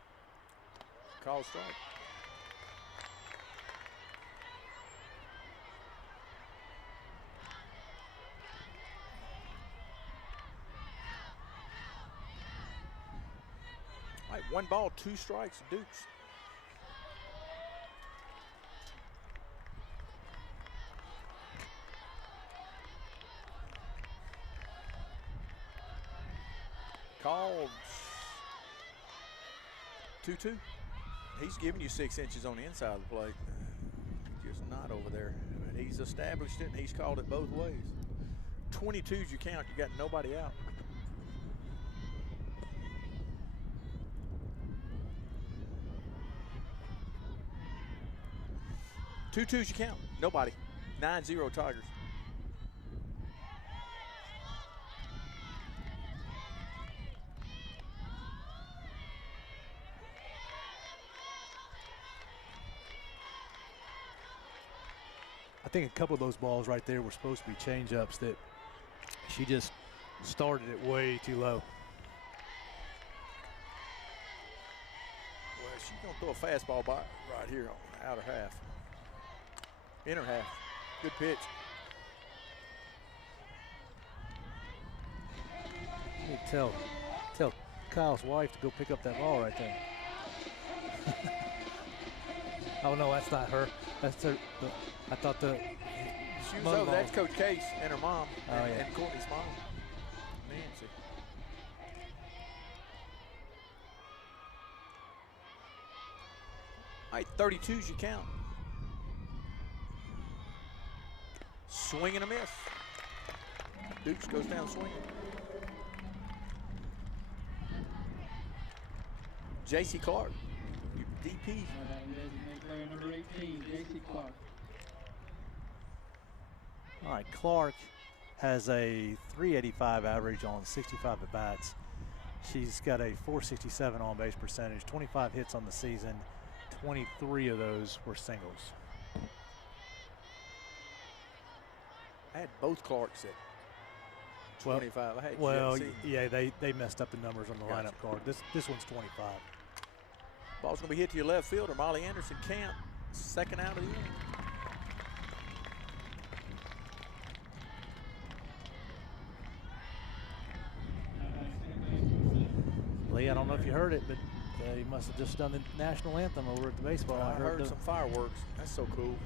Call strike. right, 1 ball, 2 strikes, Dukes. Called 2-2. He's giving you 6 inches on the inside of the plate. Just not over there. He's established it, and he's called it both ways. 22's you count. You got nobody out. 2-2's you count. Nobody. 9-0 Tigers. I think a couple of those balls right there were supposed to be change-ups that she just started it way too low. Well, she's going to throw a fastball by right here on the outer half. Inner half. Good pitch. You need to tell Kyle's wife to go pick up that ball right there. Oh, no, that's not her. That's her. I thought the She was over. That's Coach Case and her mom. Oh, yeah. And Courtney's mom, Nancy. All right, 32's you count. Swing and a miss. Dukes goes down swinging. J.C. Clark, your DP. Designated player number 18, J.C. Clark. All right, Clark has a 385 average on 65 at bats. She's got a 467 on base percentage, 25 hits on the season, 23 of those were singles. I had both Clarks at 25. I had Well, JC. yeah, they messed up the numbers on the Gotcha. lineup card. This one's 25. Ball's going to be hit to your left fielder, Molly Anderson. Camp, second out of the inning. Lee, I don't know if you heard it, but they must have just done the national anthem over at the baseball. I heard some fireworks. That's so cool.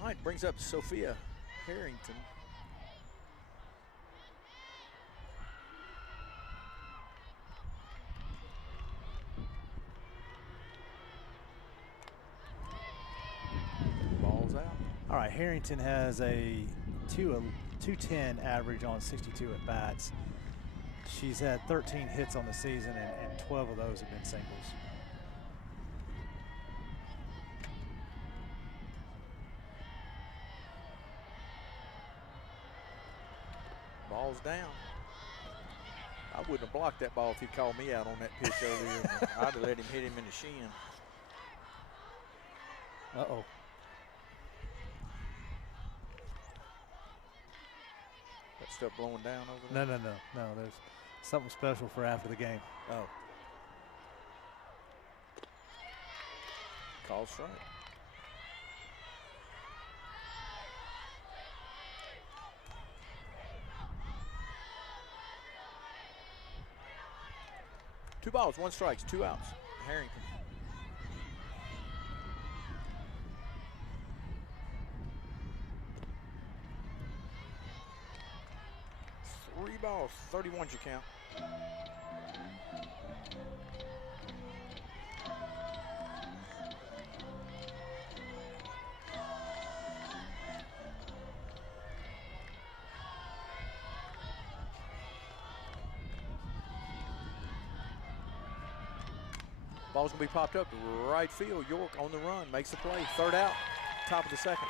All right, brings up Sophia Harrington. Ball's out. All right, Harrington has a 210 average on 62 at bats. She's had 13 hits on the season, and 12 of those have been singles. Ball's down. I wouldn't have blocked that ball if he called me out on that pitch earlier. I'd have let him hit him in the shin. Uh-oh. That stuff blowing down over there? No. There's something special for after the game. Oh. Call strike. Two balls, 1 strike, 2 outs. Harrington. Three balls, 31's your count. Ball's gonna be popped up to right field. York on the run, makes the play. Third out, top of the second.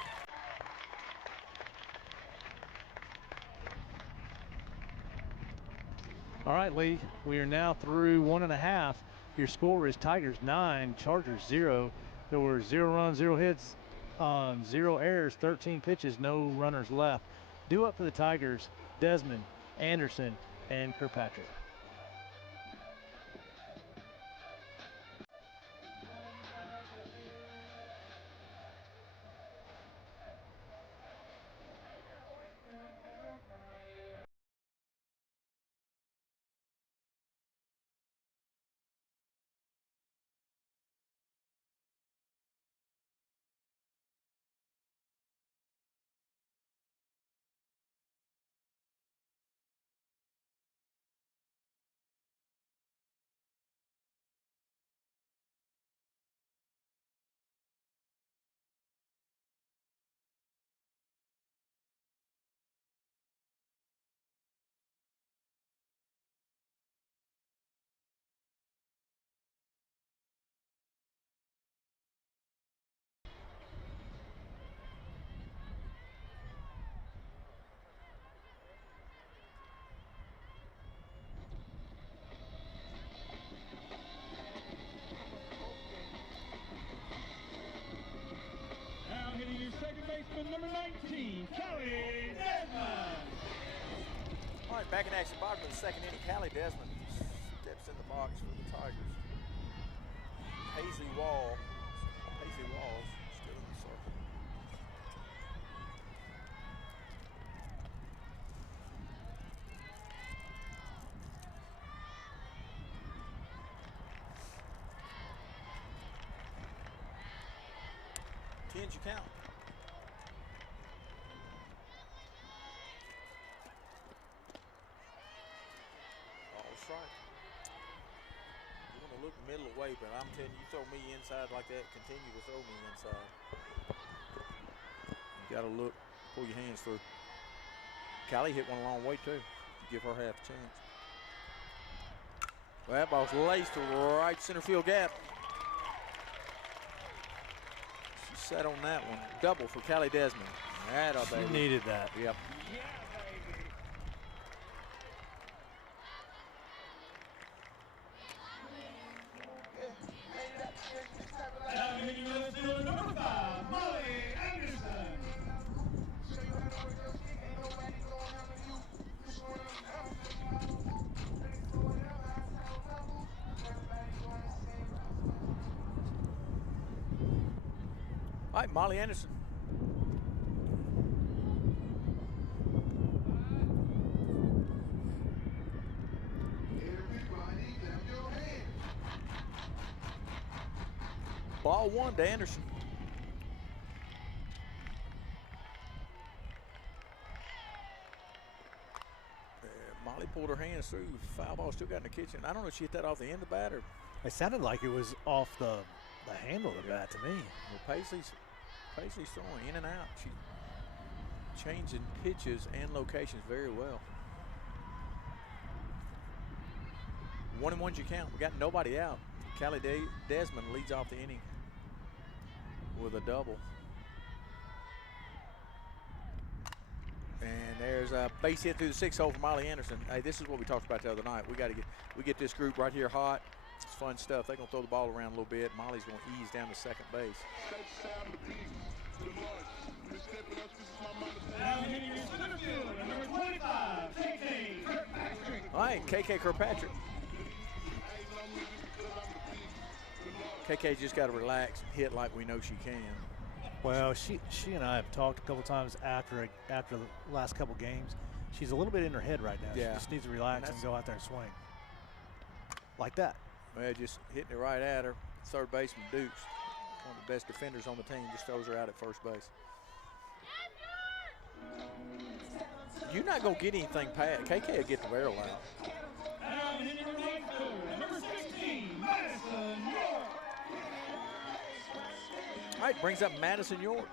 All right, Lee, we are now through 1.5. Your score is Tigers 9, Chargers 0. There were 0 runs, 0 hits, 0 errors, 13 pitches, no runners left. Due up for the Tigers, Desmond, Anderson, and Kirkpatrick. right, back in action, bottom of the second inning. Callie Desmond steps in the box for the Tigers. Paisley Walls still in the circle. Tens you count. Ball strike. You want to look middle away, but I'm telling you, you throw me inside like that, continue to throw me inside. You got to look, pull your hands through. Callie hit one a long way too. You give her half a chance. Well, that ball's laced to right center field gap. She sat on that one. Double for Callie Desmond. She needed that. Yep. Now hitting left fielder number 5, Molly Anderson. All right, Molly Anderson. Ball one to Anderson. Molly pulled her hands through. Foul ball still got in the kitchen. I don't know if she hit that off the end of the bat or. It sounded like it was off the handle of the bat to me. Well, Paisley's throwing in and out. She's changing pitches and locations very well. 1-1 you count. We got nobody out. Callie Desmond leads off the inning with a double. And there's a base hit through the 6 hole for Molly Anderson. Hey, this is what we talked about the other night. We get this group right here hot. It's fun stuff. They're gonna throw the ball around a little bit. Molly's gonna ease down to second base. Now hitting center fielder number 25, KK Kirkpatrick. All right, KK Kirkpatrick. KK just got to relax and hit like we know she can. Well, she and I have talked a couple times after the last couple games. She's a little bit in her head right now. Yeah. She just needs to relax and go out there and swing. Like that. Well, just hitting it right at her. Third baseman Dukes, one of the best defenders on the team, just throws her out at first base. You're not going to get anything past. KK will get the barrel out. Now hitting right fielder number 16, Madison York. All right, brings up Madison York.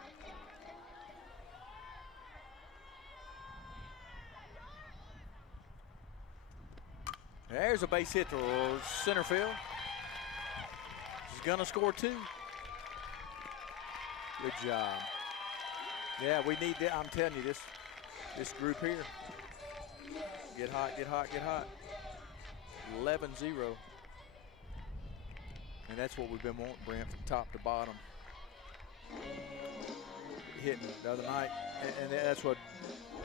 There's a base hit to center field. She's gonna score 2. Good job. Yeah, we need that. I'm telling you, this group here. Get hot, get hot, get hot. 11-0. And that's what we've been wanting, Brent, from top to bottom. Hitting the other night, and that's why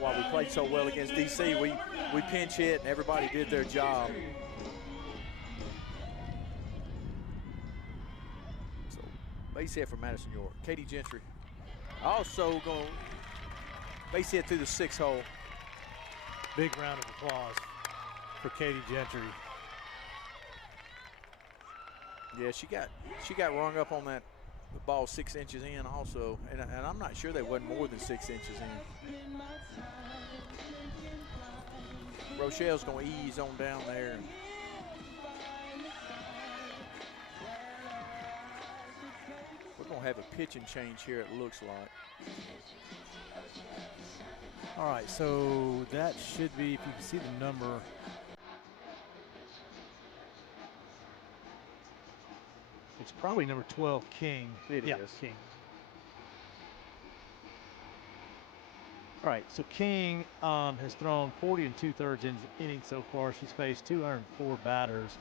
we played so well against DC. We pinch hit, and everybody did their job. So base hit for Madison York. Katie Gentry also going base hit through the 6 hole. Big round of applause for Katie Gentry. Yeah, she got rung up on that. The ball 6 inches in also, and I'm not sure they wasn't more than 6 inches in. Rochelle's going to ease on down there. We're going to have a pitching change here, it looks like. All right, so that should be, if you can see the number. It's probably number 12, King. It is. King. All right, so King has thrown 40 2/3 innings so far. She's faced 204 batters.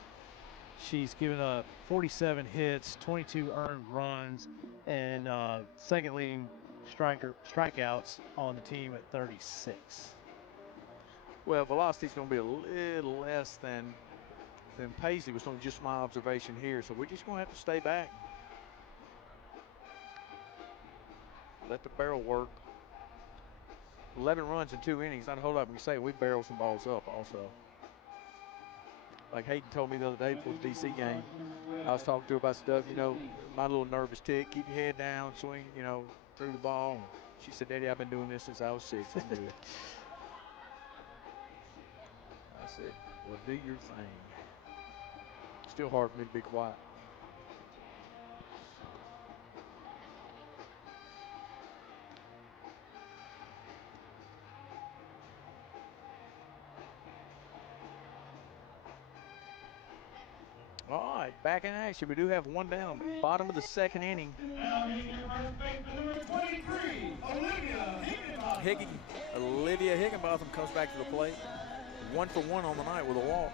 She's given up 47 hits, 22 earned runs, and second leading strikeouts on the team at 36. Well, velocity's going to be a little less than Paisley was on, just my observation here. So we're just going to have to stay back. Let the barrel work. 11 runs in 2 innings. Not a whole lot we can say. We barreled some balls up also. Like Hayden told me the other day before the DC game, I was talking to her about stuff, you know, my little nervous tick, keep your head down, swing, you know, through the ball. She said, Daddy, I've been doing this since I was 6. I'm good. I said, well, do your thing. Still hard for me to be quiet. All right, back in action. We do have one down. Bottom of the 2nd inning. Olivia Higginbotham comes back to the plate. 1 for 1 on the night with a walk.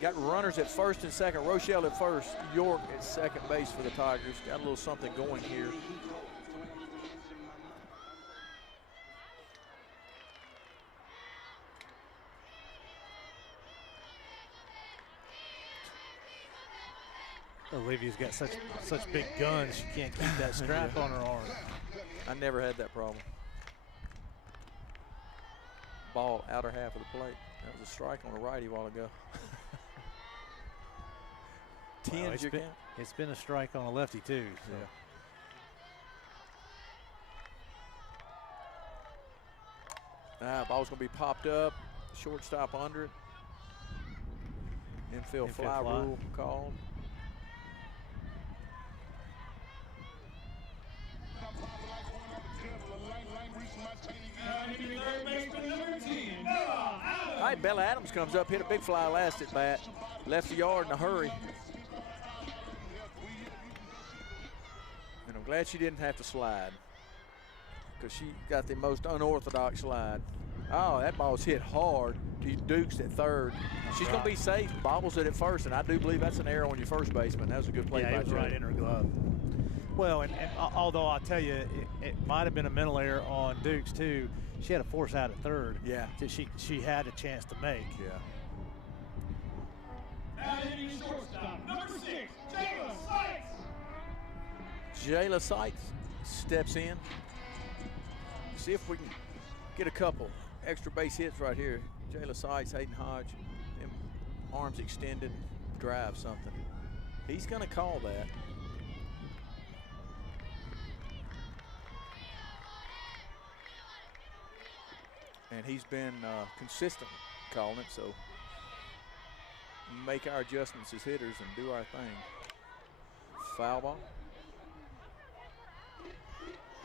Got runners at first and second. Rochelle at first. York at second base for the Tigers. Got a little something going here. Olivia's got such big guns, she can't keep that strap on her arm. I never had that problem. Ball outer half of the plate. That was a strike on a righty a while ago. It's been a strike on a lefty too. So. Yeah. Ball's going to be popped up. Shortstop under it. Infield fly rule called. All right, Bella Adams comes up, hit a big fly last at bat. Left the yard in a hurry. And I'm glad she didn't have to slide, because she got the most unorthodox slide. Oh, that ball's hit hard to Dukes at third. She's going to be safe. Bobbles it at first, and I do believe that's an error on your first baseman. That was a good play by it was Joe. right in her glove. Well, and although I'll tell you, it might have been a mental error on Dukes too. She had a force out at third. Yeah. That she had a chance to make. Yeah. Now hitting shortstop, number 6, Jayla Sykes. Jayla Sykes steps in. See if we can get a couple extra base hits right here. Jayla Sykes, Hayden Hodge, them arms extended, drive something. He's going to call that. And he's been consistent calling it, so make our adjustments as hitters and do our thing. Foul ball.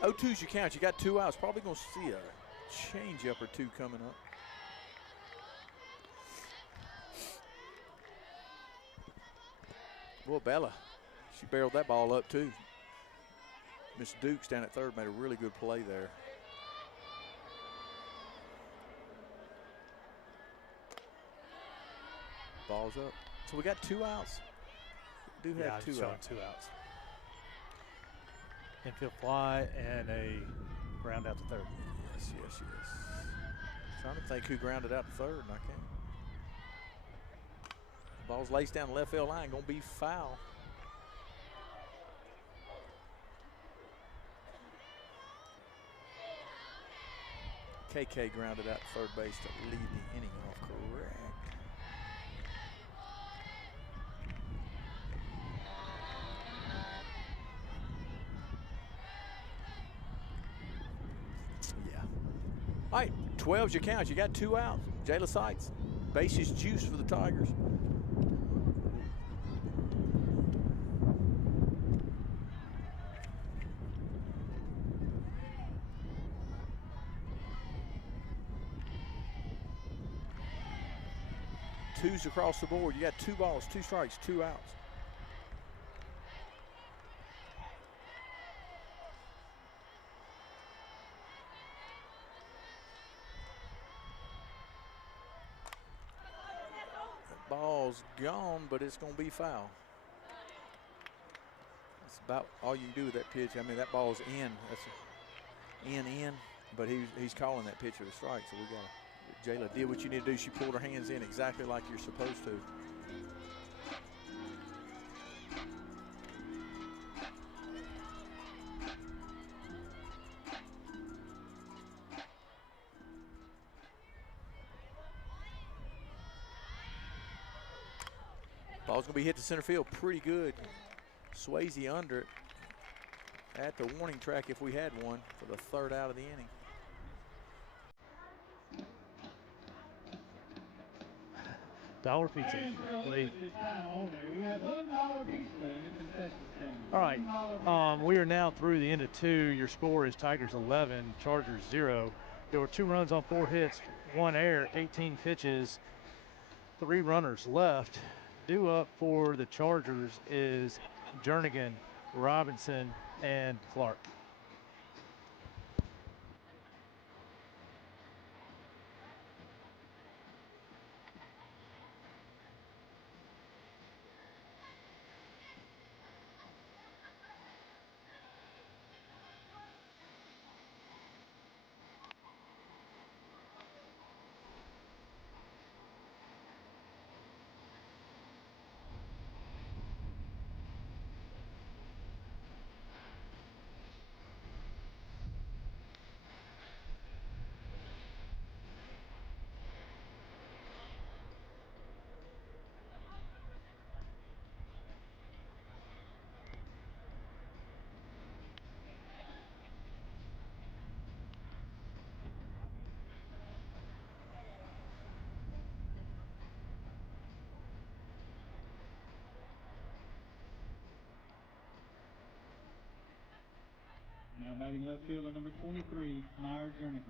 0-2's your count. You got 2 outs. Probably going to see a change up or 2 coming up. Boy, Bella, she barreled that ball up too. Miss Dukes down at third made a really good play there. Ball's up. So we got 2 outs. We do have 2 outs. 2 outs. Infield fly and a ground out to third. Yes, yes, yes. Trying to think who grounded out to third, and I can't. Ball's laced down the left field line, gonna be foul. KK grounded out to third base to lead the inning off, correct. Yeah. All right, 12's your count. You got 2 outs. Jayla Sykes, bases juice for the Tigers. Twos across the board. You got 2 balls, 2 strikes, 2 outs. That ball's gone, but it's going to be foul. That's about all you can do with that pitch. I mean, that ball's in. That's in, but he's calling that pitch for the strike, so we got to Jayla did what you need to do. She pulled her hands in exactly like you're supposed to. Ball's going to be hit to center field pretty good. Swayze under it at the warning track if we had one for the third out of the inning. Dollar pizza, please. All right, we are now through the end of 2. Your score is Tigers 11, Chargers 0. There were 2 runs on 4 hits, 1 error, 18 pitches, 3 runners left. Due up for the Chargers is Jernigan, Robinson, and Clark. Now batting left fielder number 23, Meyer Jernigan.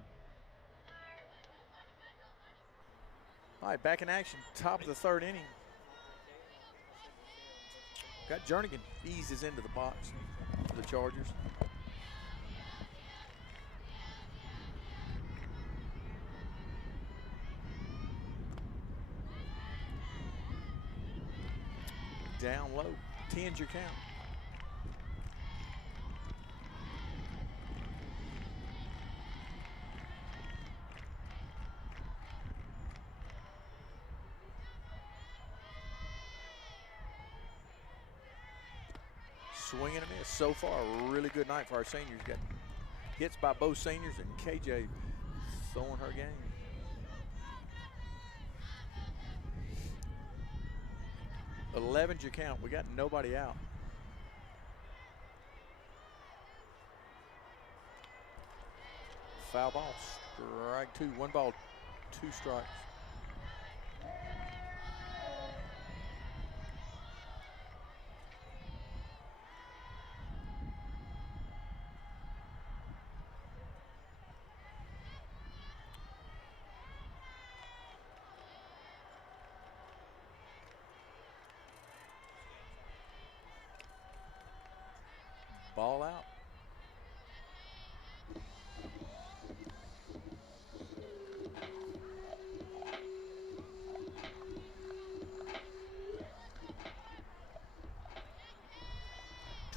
All right, back in action, top of the 3rd inning. Got Jernigan eases into the box for the Chargers. Down low, 10's your count. Swing and a miss. So far, a really good night for our seniors. Got hits by both seniors, and KJ throwing her game. Eleven's your count. We got nobody out. Foul ball. Strike 2. 1 ball, 2 strikes. Ball out.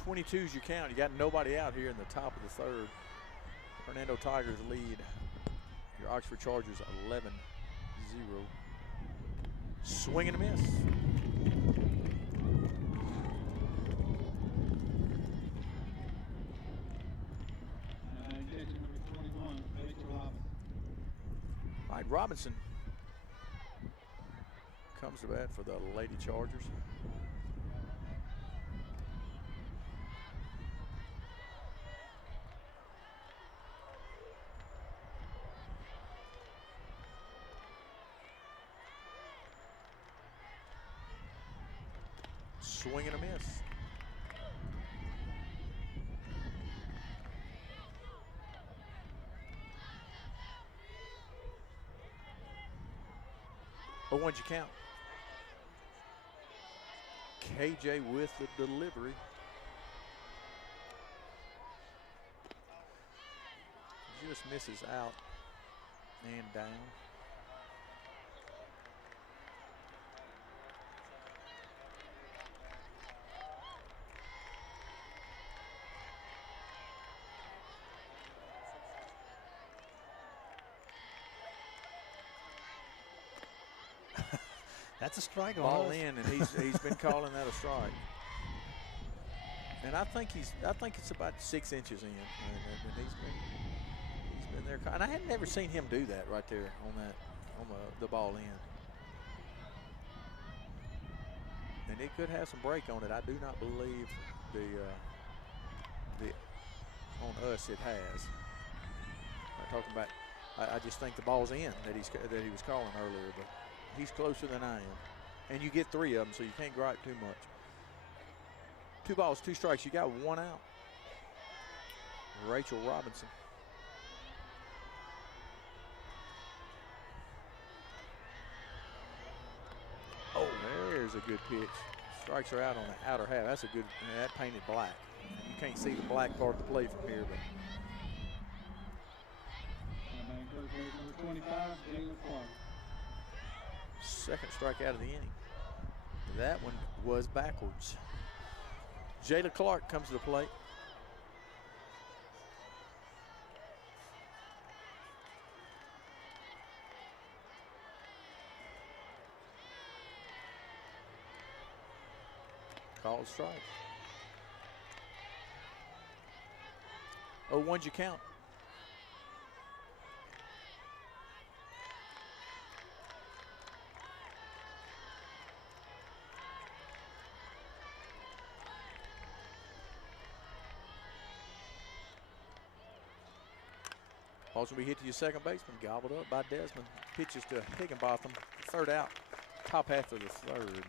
.22's your count. You got nobody out here in the top of the 3rd. Hernando Tigers lead your Oxford Chargers 11-0. Swing and a miss. All right, Robinson comes to bat for the Lady Chargers. Swing and a miss. Oh, what'd you count? KJ with the delivery. Just misses out and down. That's a strike on ball us. in, and he's been calling that a strike. And I think it's about 6 inches in, and he's been there. And I had never seen him do that right there on the ball in. And it could have some break on it. I do not believe the on us it has. I'm talking about. I just think the ball's in that he was calling earlier, but he's closer than I am. And you get 3 of them, so you can't gripe too much. 2 balls, 2 strikes. You got 1 out. Rachel Robinson. Oh, there's a good pitch. Strikes are out on the outer half. That's a good, that painted black. You can't see the black part of the play from here, but. Number 25, Jayla Clark. Second strikeout of the inning. That one was backwards. Jayla Clark comes to the plate. Called strike. 0-1's your count. Ball's going to be hit to your second baseman, gobbled up by Desmond. Pitches to Higginbotham, third out, top half of the third.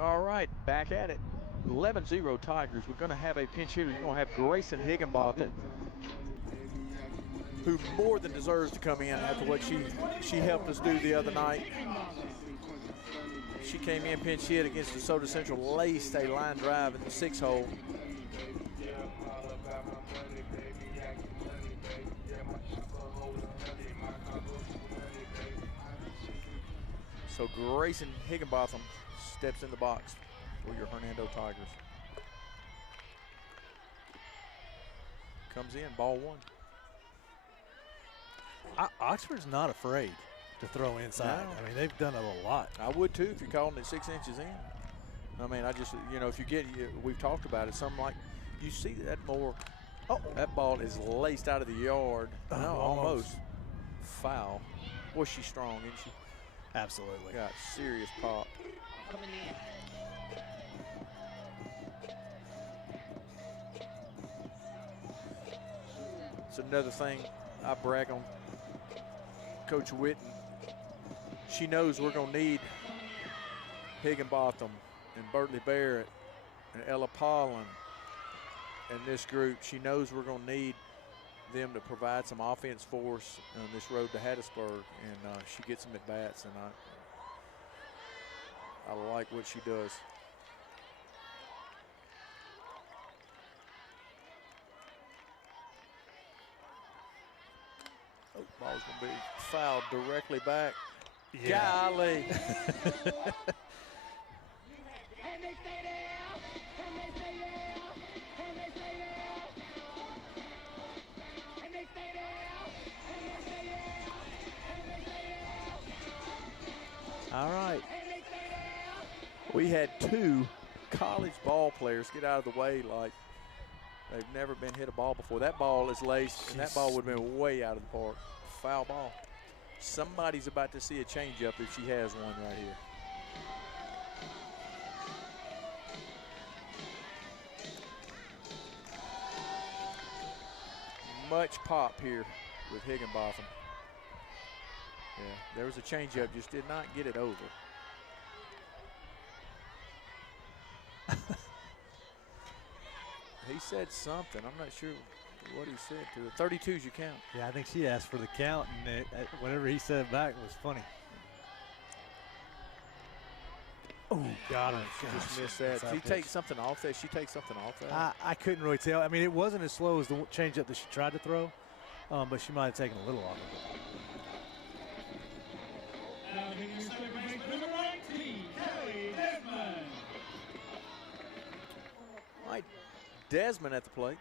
All right, back at it. 11-0 Tigers. We're going to have a pinch hitter. You're going to have Grayson Higginbotham. Who more than deserves to come in after what she helped us do the other night. She came in pinch hit against DeSoto Central, laced a line drive in the 6-hole. So Grayson Higginbotham steps in the box for your Hernando Tigers. Comes in, ball 1. Oxford's not afraid to throw inside. No. I mean, they've done it a lot. I would too if you're calling it 6 inches in. I mean, I just, you know, if you get, we've talked about it, something like, you see that more, oh, that ball is laced out of the yard. No, almost. Foul. Was she strong, isn't she? Absolutely. Got serious pop. Coming in. It's another thing I brag on Coach Witten. She knows we're going to need Higginbotham and Bertley Barrett and Ella Pollen and this group. She knows we're going to need them to provide some offense for us on this road to Hattiesburg, and she gets them at bats, and I like what she does. Oh, ball's going to be fouled directly back. Yeah. Golly. We had 2 college ball players get out of the way like they've never been hit a ball before. That ball is laced, and that ball would have been way out of the park. Foul ball. Somebody's about to see a changeup if she has one right here. Much pop here with Higginbotham. Yeah, there was a changeup, just did not get it over. He said something. I'm not sure what he said to her. 32's you count. Yeah, I think she asked for the count, and whatever he said back was funny. Oh, got her. Just missed that. Did she take something off that? She takes something off that? I couldn't really tell. I mean, it wasn't as slow as the changeup that she tried to throw, but she might have taken a little off of it. Now hitting your second base, number 19, Kelly Desmond. Mike Desmond at the plate.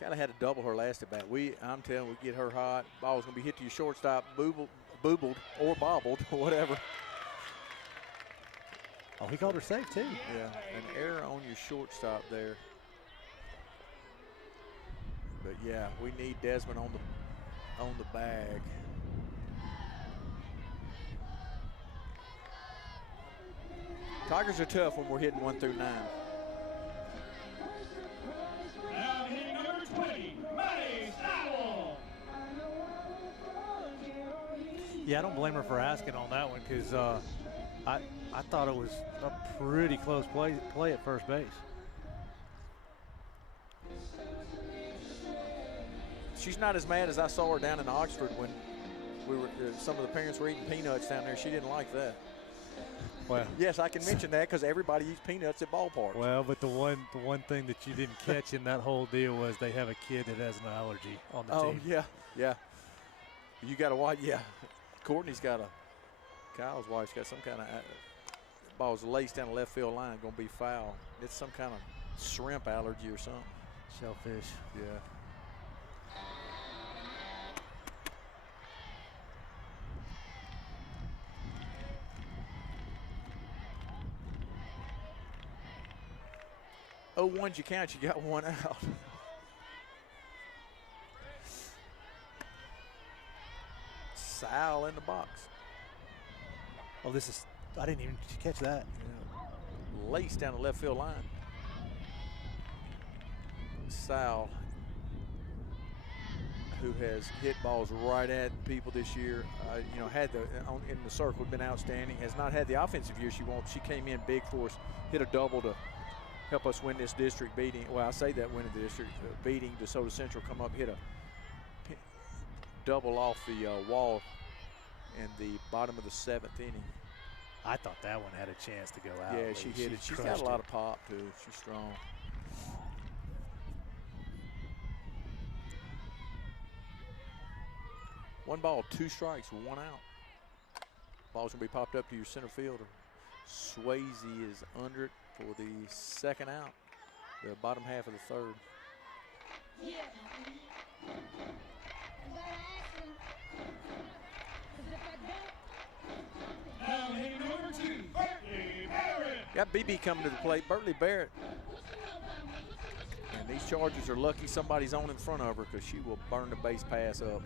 Kind of had to double her last at bat. I'm telling you, we get her hot. Ball's going to be hit to your shortstop, boobled or bobbled, whatever. Oh, he called her safe too. Yeah, an error on your shortstop there. But yeah, we need Desmond on the bag. Tigers are tough when we're hitting 1 through 9. Now hitting number 20, Maddie Sowell. Yeah, I don't blame her for asking on that one because I thought it was a pretty close play at first base. She's not as mad as I saw her down in Oxford when we were. Some of the parents were eating peanuts down there. She didn't like that. Well, yes, I can mention that because everybody eats peanuts at ballparks. Well, but the one thing that you didn't catch in that whole deal was they have a kid that has an allergy on the team. Oh yeah. You got to watch. Yeah, Courtney's got Kyle's wife's got some kind of ball's laced down the left field line, going to be foul. It's some kind of shrimp allergy or something. Shellfish. Yeah. Oh, ones you count, you got one out. Sal in the box. Oh, I didn't even catch that. Yeah. Lace down the left field line. Sal, who has hit balls right at people this year, had in the circle, been outstanding. Has not had the offensive year she wants. She came in big for us, hit a double to help us win this district beating. Well, I say that winning the district beating DeSoto Central. Come up, hit a double off the wall in the bottom of the 7th inning. I thought that one had a chance to go out. Yeah, she hit it. She's got a lot of pop too. She's strong. One ball, 2 strikes, 1 out. Ball's gonna be popped up to your center fielder. Swayze is under it for the 2nd out, the bottom half of the 3rd. Now hitting number 2, Bertley Barrett. Got BB coming to the plate, Bertley Barrett. And these Chargers are lucky somebody's on in front of her because she will burn the base pass up.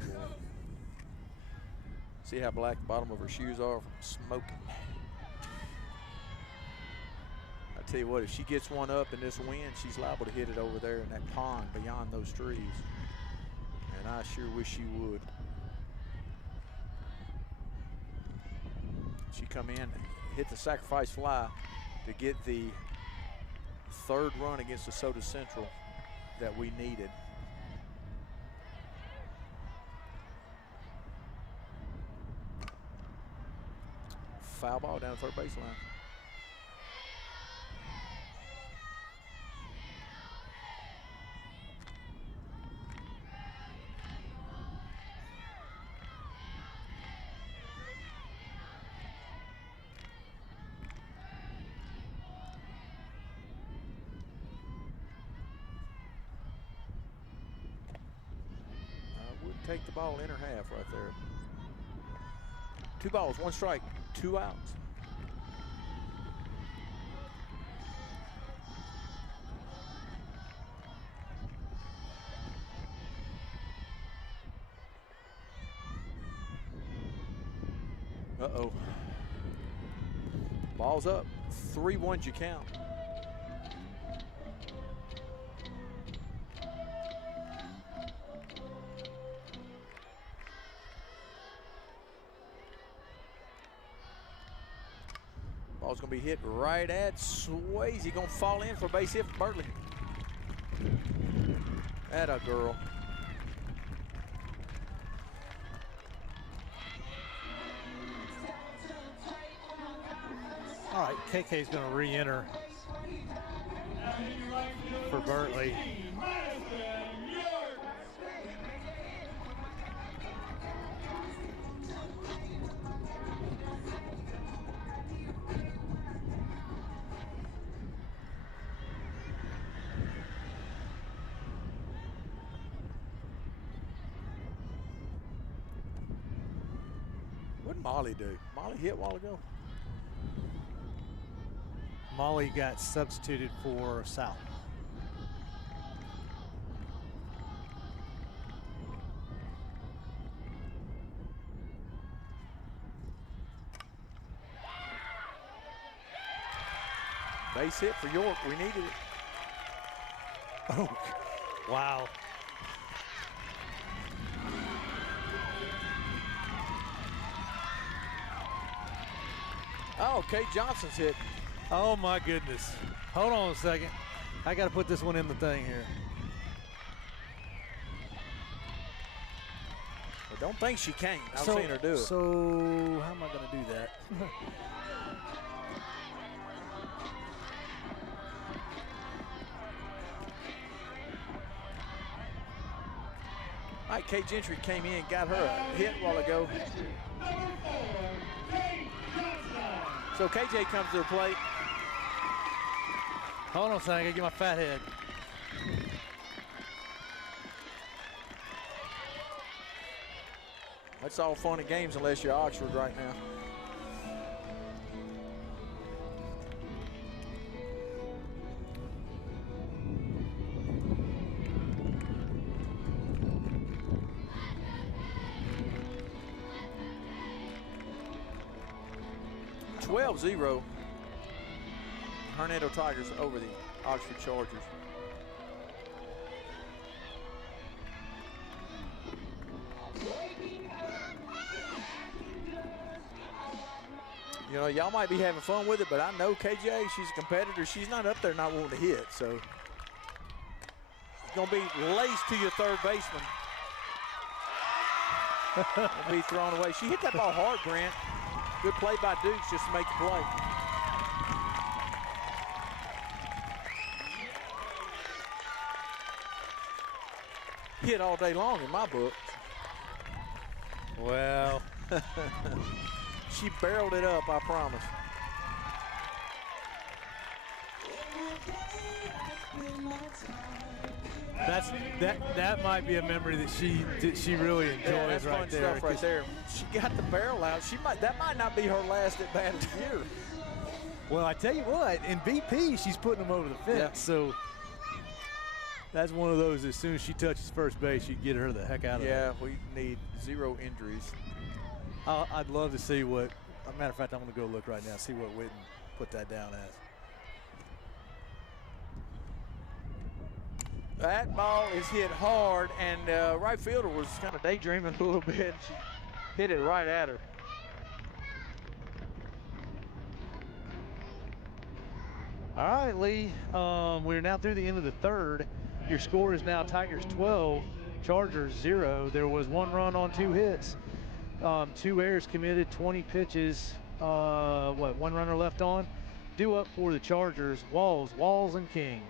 See how black the bottom of her shoes are from smoking. I tell you what, if she gets one up in this wind, she's liable to hit it over there in that pond beyond those trees. And I sure wish she would. She come in, hit the sacrifice fly to get the 3rd run against DeSoto Central that we needed. Foul ball down the 3rd baseline. I would take the ball in her half right there. 2 balls, 1 strike, 2 outs. Uh-oh. Ball's up. 3-1's your count. Ball's going to be hit right at Swayze. Going to fall in for a base hit for Bertley. Atta girl. All right, KK's going to re-enter for Bertley. What did Molly do? Molly hit a while ago. Molly got substituted for Sal. Base hit for York. We needed it. Oh, wow. Oh, Kate Johnson's hit. Oh, my goodness. Hold on a second. I got to put this one in the thing here. Well, don't think she can't. I've seen her do it. So, how am I going to do that? All right, Kate Gentry came in, got her a hit a while ago. So KJ comes to the plate. Hold on a second, I gotta get my fat head. That's all fun and games unless you're Oxford right now. (12-0). Hernando Tigers over the Oxford Chargers. You know, y'all might be having fun with it, but I know KJ, she's a competitor. She's not up there not wanting to hit, so it's going to be laced to your third baseman. Will be thrown away. She hit that ball hard, Brent. Good play by Dukes just to make the play. Hit all day long in my book. Well, she barreled it up, I promise. that might be a memory that she really enjoys. Yeah, that's right fun there. stuff right there. She got the barrel out. That might not be her last at bat of the year. Well, I tell you what, in BP, she's putting them over the fence. Yeah. So that's one of those, as soon as she touches first base, you get her the heck out of there. Yeah, we need 0 injuries. I'd love to see what, as a matter of fact, I'm going to go look right now, see what Whitten put that down as. That ball is hit hard, and right fielder was kind of Daydreaming a little bit. She hit it right at her. All right, Lee, we're now through the end of the third. Your score is now Tigers 12, Chargers 0. There was 1 run on 2 hits, 2 errors committed, 20 pitches, 1 runner left on. Due up for the Chargers, Walls and King.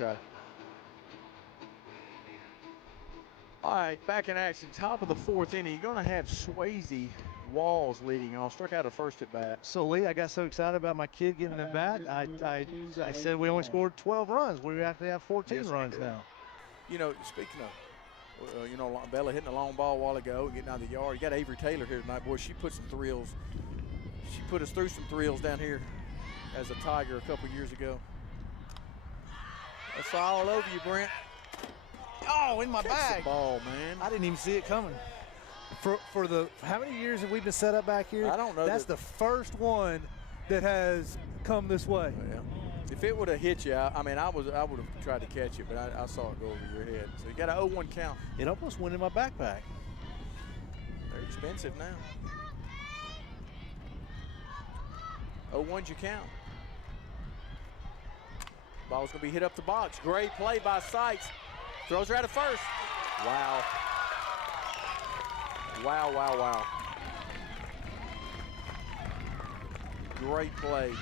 Okay. All right, back in action. Top of the 4th inning. You're going to have Swayze Walls leading off. Struck out a first at bat. So, Lee, I got so excited about my kid getting at bat. I said we only scored 12 runs. We actually have 14 runs now. You know, speaking of, Bella hitting a long ball a while ago, getting out of the yard. You got Avery Taylor here tonight, boy. She put some thrills. She put us through some thrills down here as a Tiger a couple years ago. That's all over you, Brent. Oh, in my Catch bag. the ball, man. I didn't even see it coming. For the how many years have we been set up back here? I don't know. That's the first one that has come this way. Yeah. If it would have hit you, I would have tried to catch it, but I saw it go over your head. So you got an 0-1 count. It almost went in my backpack. They're expensive now. 0-1's your count. Ball's going to be hit up the box. Great play by Sykes. Throws her out of first. Wow. Wow, wow, wow. Great play.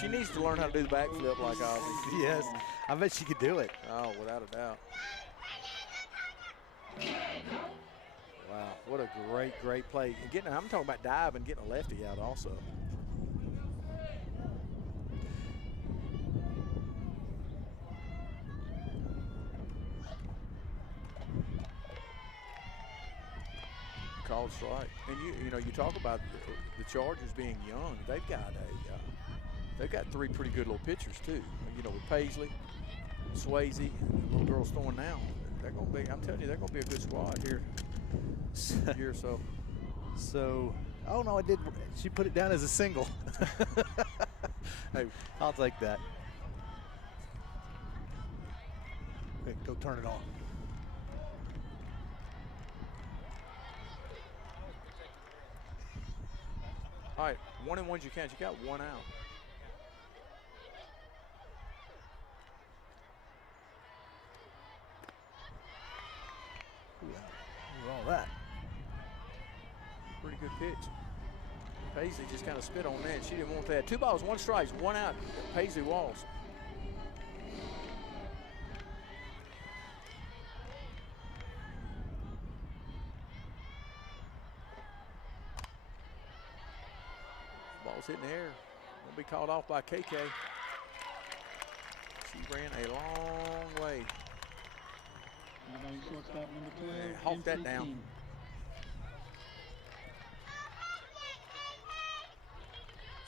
She needs to learn how to do the backflip like Ozzy. Yes, I bet she could do it. Oh, without a doubt. Wow, what a great play. I'm talking about diving, getting a lefty out also. Called strike. And you talk about the Chargers being young. They've got 3 pretty good little pitchers too. With Paisley, Swayze, and the little girl's throwing now. They're gonna be. I'm telling you, they're gonna be a good squad here. Year or so. So, oh no, I did. She put it down as a single. Hey, I'll take that. Okay, go turn it on. All right, 1-1's you count. You got 1 out. All that. Pretty good pitch. Paisley just kind of spit on that. She didn't want that. 2 balls, 1 strike, 1 out. Paisley Walls. Ball's hitting the air. Won't be called off by KK. She ran a long way. Shortstop number 12. Hawk that down.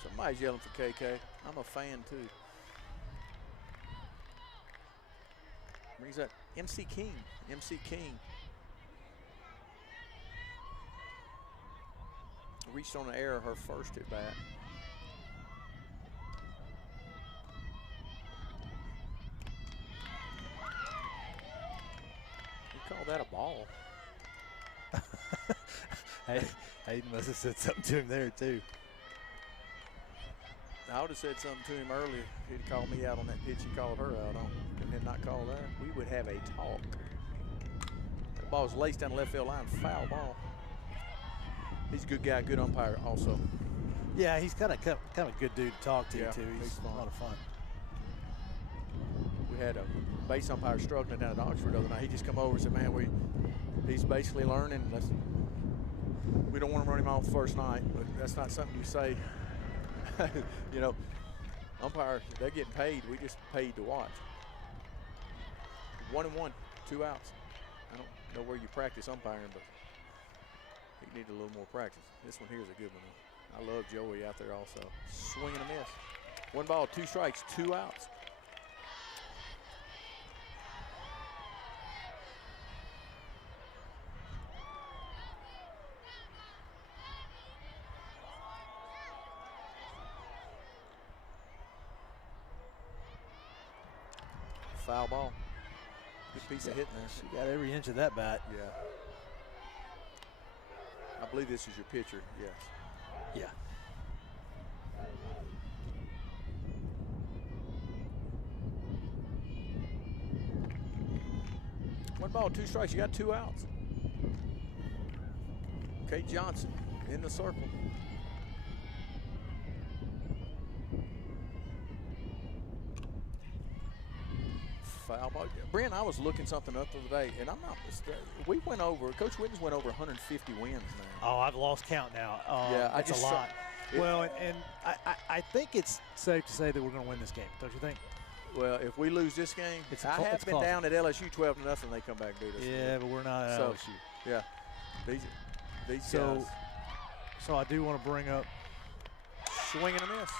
Somebody's yelling for KK. I'm a fan too. Brings that MC King. MC King. Reached on the air her first at bat. Call that a ball. Hey, Hayden must have said something to him there too. I would have said something to him earlier. He'd called me out on that pitch he called her out on. And then not call that. We would have a talk. That ball was laced down the left field line. Foul ball. He's a good guy, good umpire also. Yeah, he's kind of a good dude to talk to too. He's fun. a lot of fun. We had a base umpire struggling down at Oxford the other night. He just come over and said, man, he's basically learning. We don't want to run him off the first night, but that's not something you say. Umpire, they're getting paid. We just paid to watch. 1-1, 2 outs. I don't know where you practice umpiring, but you need a little more practice. This one here is a good one. I love Joey out there also. Swing and a miss. 1 ball, 2 strikes, 2 outs. Foul ball. Good piece of hitting there. She got every inch of that bat. Yeah. I believe this is your pitcher, yes. Yeah. One ball, 2 strikes. You got 2 outs. Kate Johnson in the circle. foul ball. Brent, I was looking something up the other day, and I'm not mistaken. We went over, Coach Wiggins went over 150 wins now. Oh, I've lost count now. Yeah, that's a lot. And I think it's safe to say that we're going to win this game, don't you think? Well, if we lose this game, I have been down at LSU 12-0. They come back and beat us. Yeah, but we're not at LSU. Yeah, these guys. So I do want to bring up swing and a miss.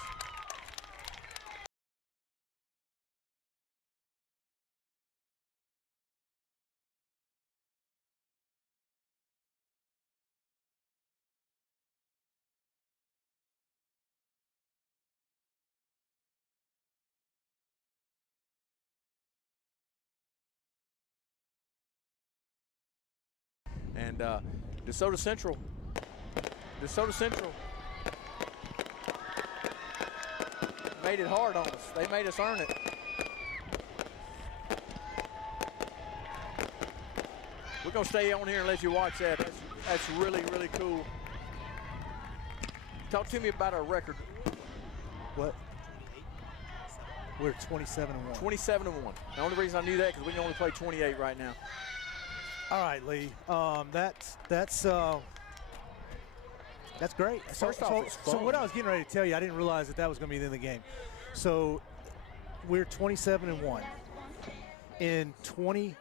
And DeSoto Central made it hard on us. They made us earn it. We're going to stay on here and let you watch that. That's really, really cool. Talk to me about our record. What? We're 27-1. 27-1. The only reason I knew that because we can only play 28 right now. All right, Lee. That's great. So what I was getting ready to tell you, I didn't realize that was going to be the end of the game. So we're 27-1. In 20